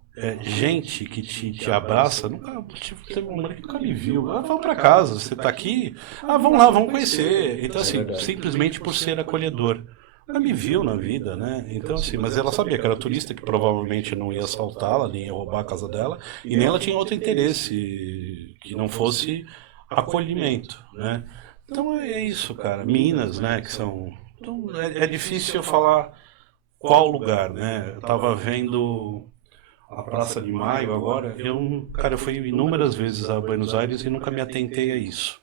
gente que te abraça, nunca, tipo, teve uma mulher que nunca me viu. Ah, vamos para casa, você está aqui? Ah, vamos lá, vamos conhecer. Então, assim, simplesmente por ser acolhedor. Ela me viu na vida, né? Então, assim, mas ela sabia que era turista, que provavelmente não ia assaltá-la, nem ia roubar a casa dela, e nem ela tinha outro interesse que não fosse acolhimento, né? Então é isso, cara. Minas, né? Que são. Então, é difícil eu falar qual lugar, né? Eu tava vendo a Praça de Maio agora. Cara, eu fui inúmeras vezes a Buenos Aires e nunca me atentei a isso.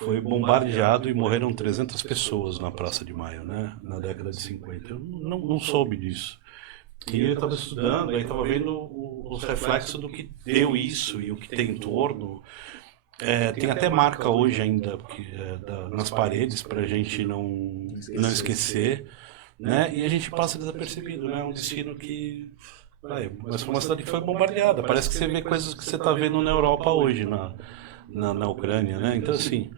Foi bombardeado e morreram 300 pessoas na Praça de Maio, né? Na década de 50. Eu não soube disso. E eu estava estudando, aí estava vendo os reflexos do que deu isso e o que tem em torno. Tem até marca hoje ainda nas paredes para a gente não esquecer, né? E a gente passa desapercebido, né? É um destino que... mas foi uma cidade que foi bombardeada. Parece que você vê coisas que você está vendo na Europa hoje, na Ucrânia, né? Então, assim...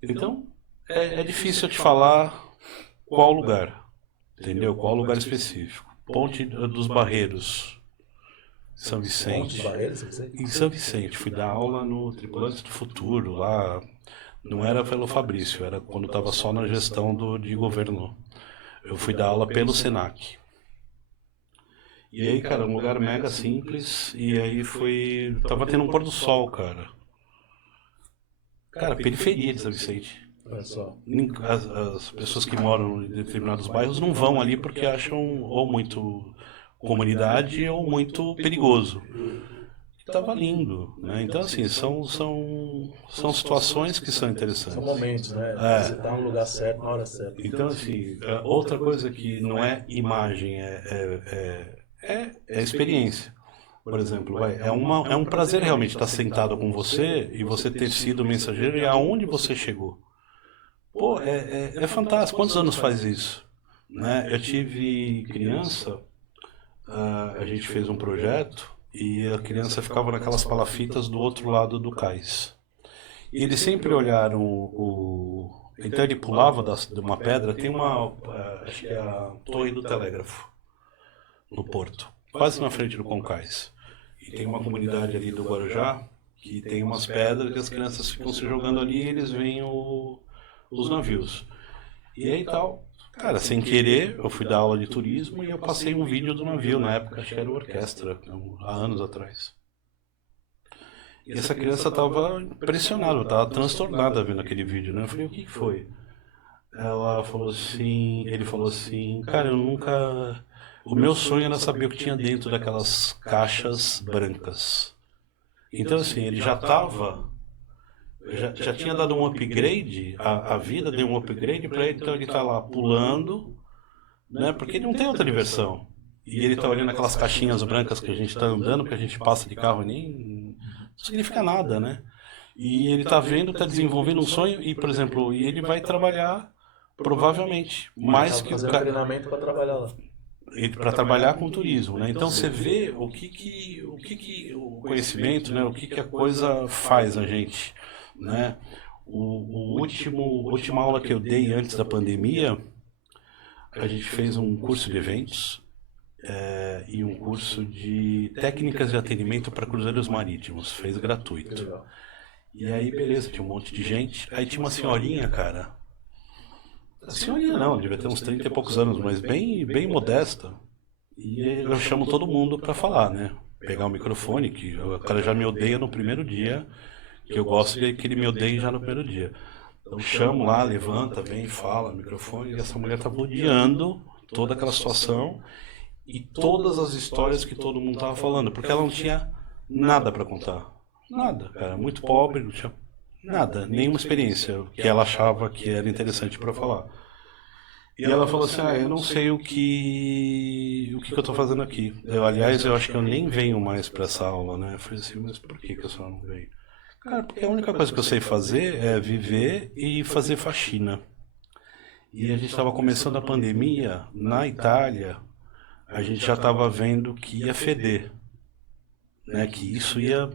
Então, é difícil eu te falar qual lugar, entendeu? Qual lugar específico. Ponte dos Barreiros, São Vicente. Em São Vicente, fui dar aula no Tripulantes do Futuro, lá. Não era pelo Fabrício, era quando estava só na gestão de governo. Eu fui dar aula pelo Senac. E aí, cara, um lugar mega simples, e aí tava tendo um pôr do sol, cara. Cara, periferia de São Vicente. As pessoas que moram em determinados bairros não vão ali porque acham ou muito comunidade ou muito perigoso. Estava lindo, né? Então, assim, são situações que são interessantes. São momentos, né? Você está no lugar certo, na hora certa. Então, assim, outra coisa que não é imagem, é experiência. Por exemplo, é um prazer realmente estar sentado com você e você ter sido mensageiro e aonde você chegou. Pô, é fantástico. Quantos anos faz isso? Né? Eu tive criança, a gente fez um projeto e a criança ficava naquelas palafitas do outro lado do cais. E eles sempre olharam então ele pulava de uma pedra, tem acho que é a Torre do Telégrafo, no Porto, quase na frente do Concais. E tem uma comunidade ali do Guarujá que tem umas pedras que as crianças ficam se jogando ali e eles veem os navios. E aí tal, cara, sem querer, eu fui dar aula de turismo e eu passei um vídeo do navio, na época acho que era orquestra, há anos atrás. E essa criança estava impressionada, estava transtornada vendo aquele vídeo, né? Eu falei, o que foi? ele falou assim, cara, eu nunca... O meu sonho era saber o que tinha dentro daquelas caixas brancas. Então, assim, ele já estava... Já tinha dado um upgrade, a vida deu um upgrade para ele, então ele está lá pulando, né? Porque ele não tem outra diversão. E ele está olhando aquelas caixinhas brancas que a gente está andando, porque a gente passa de carro e nem... Não significa nada, né? E ele está vendo, está desenvolvendo um sonho e, por exemplo, ele vai trabalhar, provavelmente, mais que o cara... treinamento para trabalhar lá. Para trabalhar com turismo, né? Então você vê o que o conhecimento, né? O que a coisa faz a gente, né? Última aula que eu dei antes da pandemia, a gente fez um curso de eventos e um curso de técnicas de atendimento para cruzeiros marítimos, fez gratuito. E aí, beleza, tinha um monte de gente. Aí tinha uma senhorinha, cara. A senhorinha não, devia ter uns 30 e poucos anos, mas bem modesta. E eu chamo todo mundo para falar, né? Pegar o microfone, que o cara já me odeia no primeiro dia, que eu gosto que ele me odeie já no primeiro dia. Então chamo lá, levanta, vem, fala, microfone, e essa mulher tava odiando toda aquela situação e todas as histórias que todo mundo tava falando, porque ela não tinha nada para contar. Nada, cara, muito pobre, não tinha nada, nenhuma experiência que ela achava que era interessante para falar. E ela falou assim, eu não sei o que eu tô fazendo aqui. Aliás, eu acho que eu nem venho mais para essa aula, né? Eu falei assim, mas por que eu só não venho? Cara, porque a única coisa que eu sei fazer é viver e fazer faxina. E a gente estava começando a pandemia, na Itália, a gente já estava vendo que ia feder. Né, que isso ia...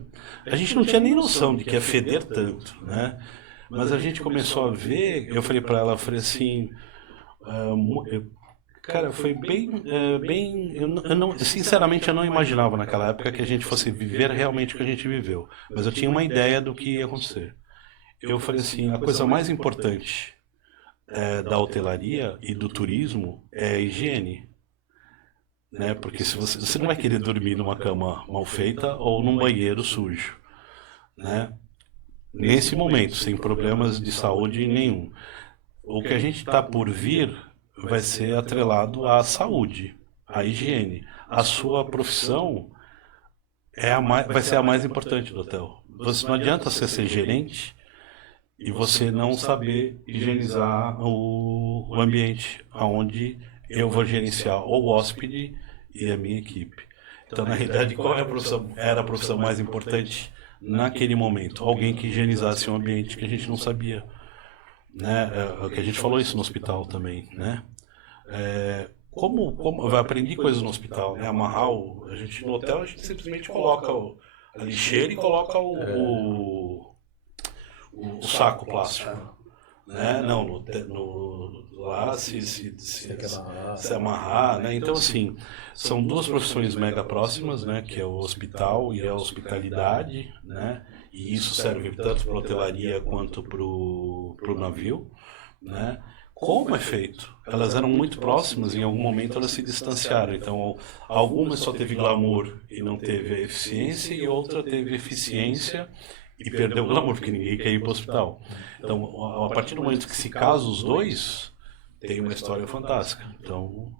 A gente não tinha nem noção de que ia feder tanto, né? Mas a gente começou a ver, eu falei para ela, eu falei assim, cara, foi sinceramente eu não imaginava naquela época que a gente fosse viver realmente o que a gente viveu, mas eu tinha uma ideia do que ia acontecer. Eu falei assim, a coisa mais importante da hotelaria e do turismo é a higiene. Né? Porque se você não vai querer dormir numa cama mal feita ou num banheiro sujo, né? Nesse momento, sem problemas de saúde nenhum. O que a gente está por vir vai ser atrelado à saúde, à higiene. A sua profissão vai ser a mais importante do hotel. Não adianta você ser gerente e você não saber higienizar o ambiente onde eu vou gerenciar o hóspede e a minha equipe. Então, na realidade, qual era a profissão mais importante naquele momento? Alguém que higienizasse um ambiente que a gente não sabia. Né? Que a gente falou isso no hospital também. Né? Eu aprendi coisas no hospital. Né? A gente no hotel, a gente simplesmente coloca a lixeira e coloca o saco plástico. Né? Não, lá se amarrar, né? Então, assim, são duas profissões mega próximas, né? Que é o hospital e a hospitalidade, né? E isso serve tanto para a hotelaria quanto para o navio, né? Como é feito? Elas eram muito próximas, em algum momento elas se distanciaram. Então, algumas só teve glamour e não teve eficiência, e outra teve eficiência e perdeu o glamour, porque ninguém quer ir para o hospital. Então, a partir do momento que se casam os dois, tem uma história fantástica. Então,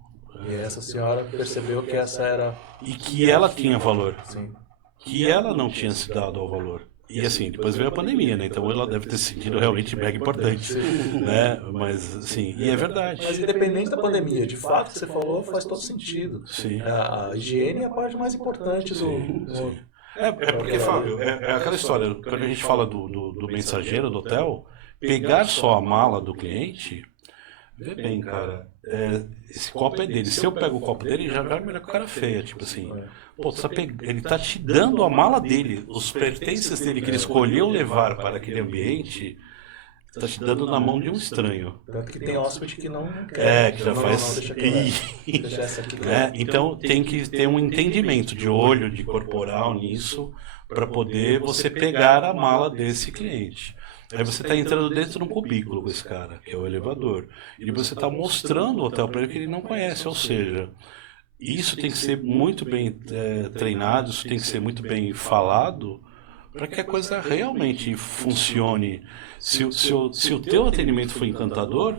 e essa senhora percebeu que essa era... E que ela tinha valor. Sim. Que ela não tinha se dado ao valor. E assim, depois veio a pandemia, né? Então ela deve ter se sentido realmente mega importante, né? Mas, assim, e é verdade. Mas independente da pandemia, de fato, que você falou, faz todo sentido. Sim. A higiene é a parte mais importante do... Sim. Porque, Fábio, é aquela história, quando a gente fala do mensageiro do hotel, pegar só a mala do cliente, vê bem, cara, esse copo é dele. Se eu pego o copo dele, já vai melhor com a cara feia, tipo assim, pô, ele tá te dando a mala dele, os pertences dele que ele escolheu levar para aquele ambiente, tá te dando na mão de um estranho. Tanto que tem hóspede que não quer. Que já faz... Deixa essa aqui. Então tem que ter um entendimento de olho, de corporal nisso, para poder você pegar a mala desse cliente. Aí você está entrando dentro de um cubículo com esse cara, que é o elevador. E você está mostrando o hotel para ele que ele não conhece, ou seja, isso tem que ser muito bem treinado, isso tem que ser muito bem falado, para que a coisa realmente funcione. Se o teu atendimento for encantador,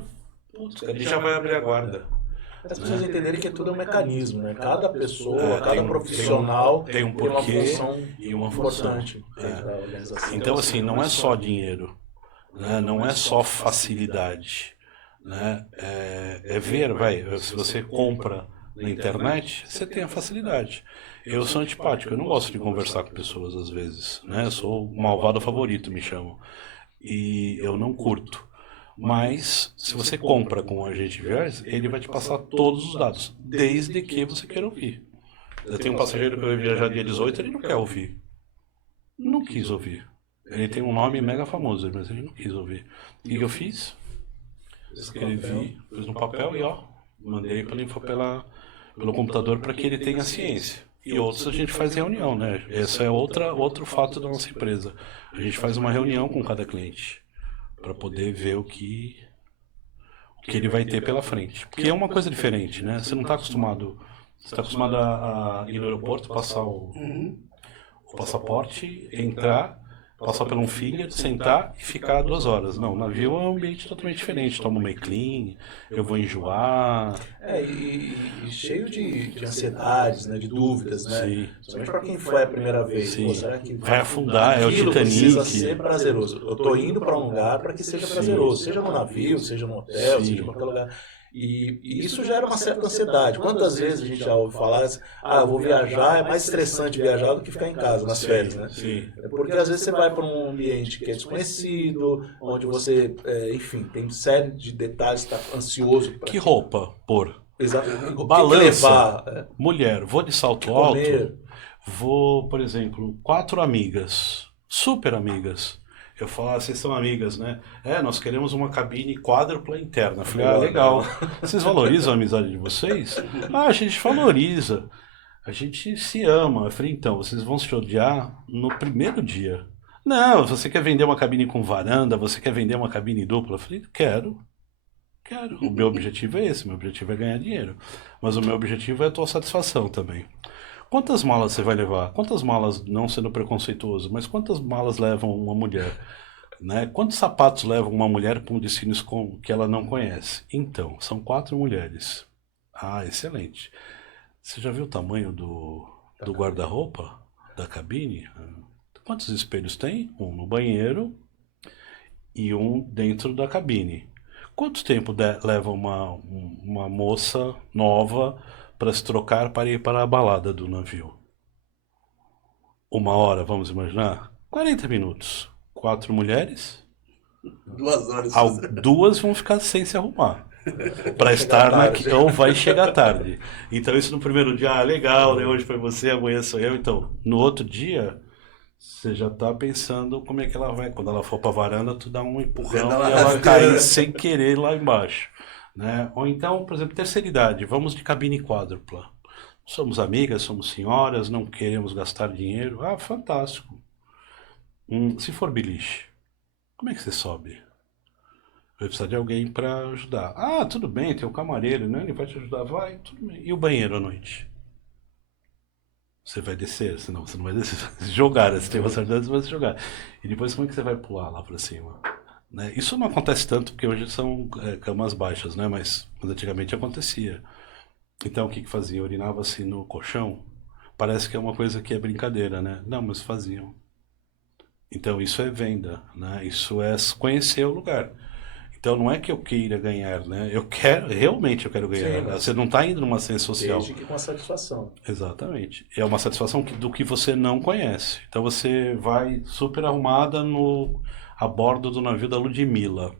putz, ele já vai abrir a guarda. As pessoas entenderem que tudo é um mecanismo, né? Cada pessoa, É, cada profissional tem um uma porquê função e uma função. importante dentro da organização. Então, assim, não é só dinheiro, né? Não é só facilidade, né? É ver, se você compra na internet, você tem a facilidade. Eu sou antipático, eu não gosto de conversar com pessoas às vezes, né? Eu sou o malvado favorito, me chamam. E eu não curto. Mas, se você compra com um agente de viagens, ele vai te passar todos os dados, desde que você queira ouvir. Eu tenho um passageiro que vai viajar dia 18, ele não quer ouvir. Não quis ouvir. Ele tem um nome mega famoso, mas ele não quis ouvir. O que eu fiz? Escrevi, pus no papel e mandei pelo computador para que ele tenha ciência. E outros a gente faz reunião, né? Esse é outro fato da nossa empresa. A gente faz uma reunião com cada cliente para poder ver o que ele vai ter pela frente. Porque é uma coisa diferente, né? Você não está acostumado... Você está acostumado a ir no aeroporto, passar o passaporte, entrar, passar por um filler, sentar e ficar 2 horas. Não, o navio é um ambiente totalmente diferente. Tomo meio clean, eu vou enjoar. E cheio de ansiedades, né? De dúvidas, né? Sim. Principalmente para quem foi a primeira vez. Sim. Pô, será que Vai afundar, é o aquilo Titanic. precisa ser prazeroso? Eu estou indo para um lugar para que seja prazeroso. Seja no navio, seja no hotel, Sim. seja em qualquer lugar. E isso gera uma certa ansiedade. Quantas vezes a gente já ouve falar assim, eu vou viajar, é mais estressante viajar do que ficar em casa, nas férias, né? Sim. Porque às vezes você vai para um ambiente que é desconhecido, onde você, enfim, tem série de detalhes, está ansioso. Que roupa pôr? Exato. O que Balança. levar? Mulher, vou de salto Comer. alto, vou, por exemplo, 4 amigas, super amigas. Eu falo, vocês são amigas, né? Nós queremos uma cabine quádrupla interna. Eu falei, legal. Vocês valorizam a amizade de vocês? A gente valoriza. A gente se ama. Eu falei, então, vocês vão se odiar no primeiro dia. Não, você quer vender uma cabine com varanda? Você quer vender uma cabine dupla? Eu falei, quero. O meu objetivo é esse. Meu objetivo é ganhar dinheiro. Mas o meu objetivo é a tua satisfação também. Quantas malas você vai levar? Quantas malas, não sendo preconceituoso, mas quantas malas levam uma mulher? Né? Quantos sapatos levam uma mulher para um destino que ela não conhece? Então, são 4 mulheres. Excelente. Você já viu o tamanho do guarda-roupa da cabine? Quantos espelhos tem? Um no banheiro e um dentro da cabine. Quanto tempo leva uma moça nova para se trocar para ir para a balada do navio? 1 hora, vamos imaginar? 40 minutos. 4 mulheres? 2 horas. 2 vão ficar sem se arrumar. Para estar ou vai chegar tarde. Então isso no primeiro dia, legal, né? Hoje foi você, amanhã sou eu. Então, no outro dia, você já está pensando como é que ela vai. Quando ela for para a varanda, tu dá um empurrão e ela vai cair sem querer lá embaixo. Né? Ou então, por exemplo, terceira idade, vamos de cabine quádrupla. Somos amigas, somos senhoras, não queremos gastar dinheiro. Fantástico. Se for beliche, como é que você sobe? Vai precisar de alguém para ajudar. Tudo bem, tem um camareiro, né? Ele vai te ajudar. Vai, tudo bem. E o banheiro à noite? Você vai descer? Senão você não vai descer. Você vai jogar, né? Você tem uma certa você vai jogar. E depois como é que você vai pular lá para cima? Né? Isso não acontece tanto porque hoje são camas baixas, né? Mas antigamente acontecia. Então o que fazia? Urinava-se no colchão? Parece que é uma coisa que é brincadeira, né? Não, mas faziam. Então isso é venda, né? Isso é conhecer o lugar. Então não é que eu queira ganhar, né? Realmente eu quero ganhar. Sim, você não está indo numa ciência social. Desde que com a satisfação. Exatamente. É uma satisfação do que você não conhece. Então você vai super arrumada a bordo do navio da Ludmilla.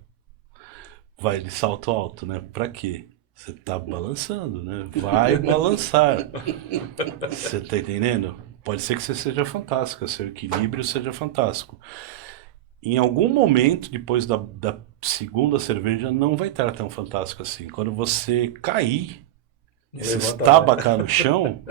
Vai de salto alto, né? Pra quê? Você tá balançando, né? Vai balançar. Você tá entendendo? Pode ser que você seja fantástica, seu equilíbrio seja fantástico. Em algum momento, depois da segunda cerveja, não vai estar tão fantástico assim. Quando você cair, se estabacar no chão,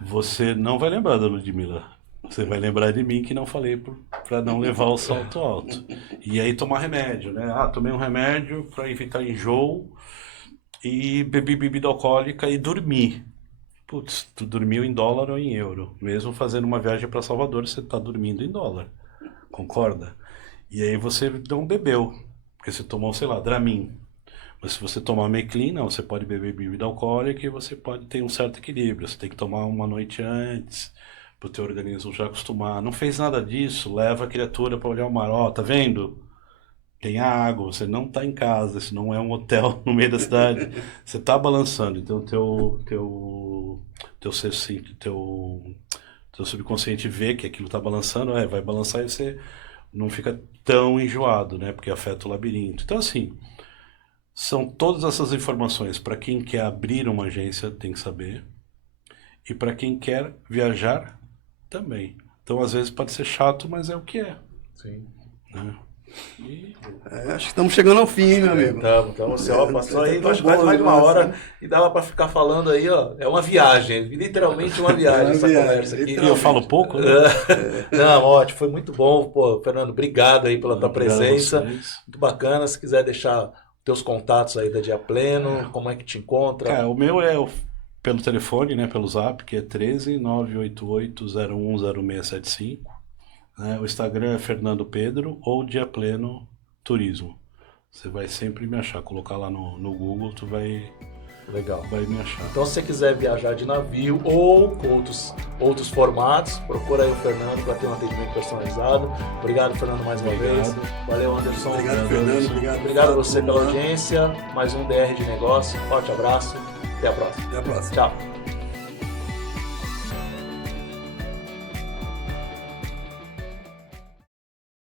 você não vai lembrar da Ludmilla. Você vai lembrar de mim que não falei para não levar o salto alto. E aí tomar remédio, né? Tomei um remédio para evitar enjoo e bebi bebida alcoólica e dormi. Putz, tu dormiu em dólar ou em euro. Mesmo fazendo uma viagem para Salvador, você está dormindo em dólar. Concorda? E aí você não bebeu, porque você tomou, sei lá, Dramin. Mas se você tomar Meclin, não, você pode beber bebida alcoólica e você pode ter um certo equilíbrio. Você tem que tomar uma noite antes, para o teu organismo já acostumar. Não fez nada disso, leva a criatura para olhar o mar. Ó, tá vendo? Tem água, você não está em casa, isso não é um hotel no meio da cidade. Você está balançando, então teu subconsciente vê que aquilo está balançando, vai balançar e você não fica tão enjoado, né? Porque afeta o labirinto. Então, assim, são todas essas informações para quem quer abrir uma agência, tem que saber. E para quem quer viajar, também. Então, às vezes pode ser chato, mas é o que é. Sim. Né? Acho que estamos chegando ao fim, hein, meu amigo? Então você passou aí, tá acho que bom, quase mais de uma né? hora e dava para ficar falando aí, ó. É uma viagem, literalmente uma viagem essa conversa aqui. E eu falo pouco, né? Não, ótimo, foi muito bom. Pô, Fernando, obrigado aí pela tua Obrigado a presença. vocês. Muito bacana. Se quiser deixar teus contatos aí da Dia Pleno, como é que te encontra? Cara, o meu é pelo telefone, né? Pelo Zap, que é 13 988 010675. Né? O Instagram é Fernando Pedro ou Dia Pleno Turismo. Você vai sempre me achar. Colocar lá no Google, tu vai Legal. me achar. Então, se você quiser viajar de navio ou com outros formatos, procura aí o Fernando para ter um atendimento personalizado. Obrigado, Fernando, mais uma vez. Valeu, Anderson. Obrigado, Fernando. Obrigado a você pela audiência. Mais um DR de Negócio. Forte abraço. Até a próxima. Até a próxima. Tchau.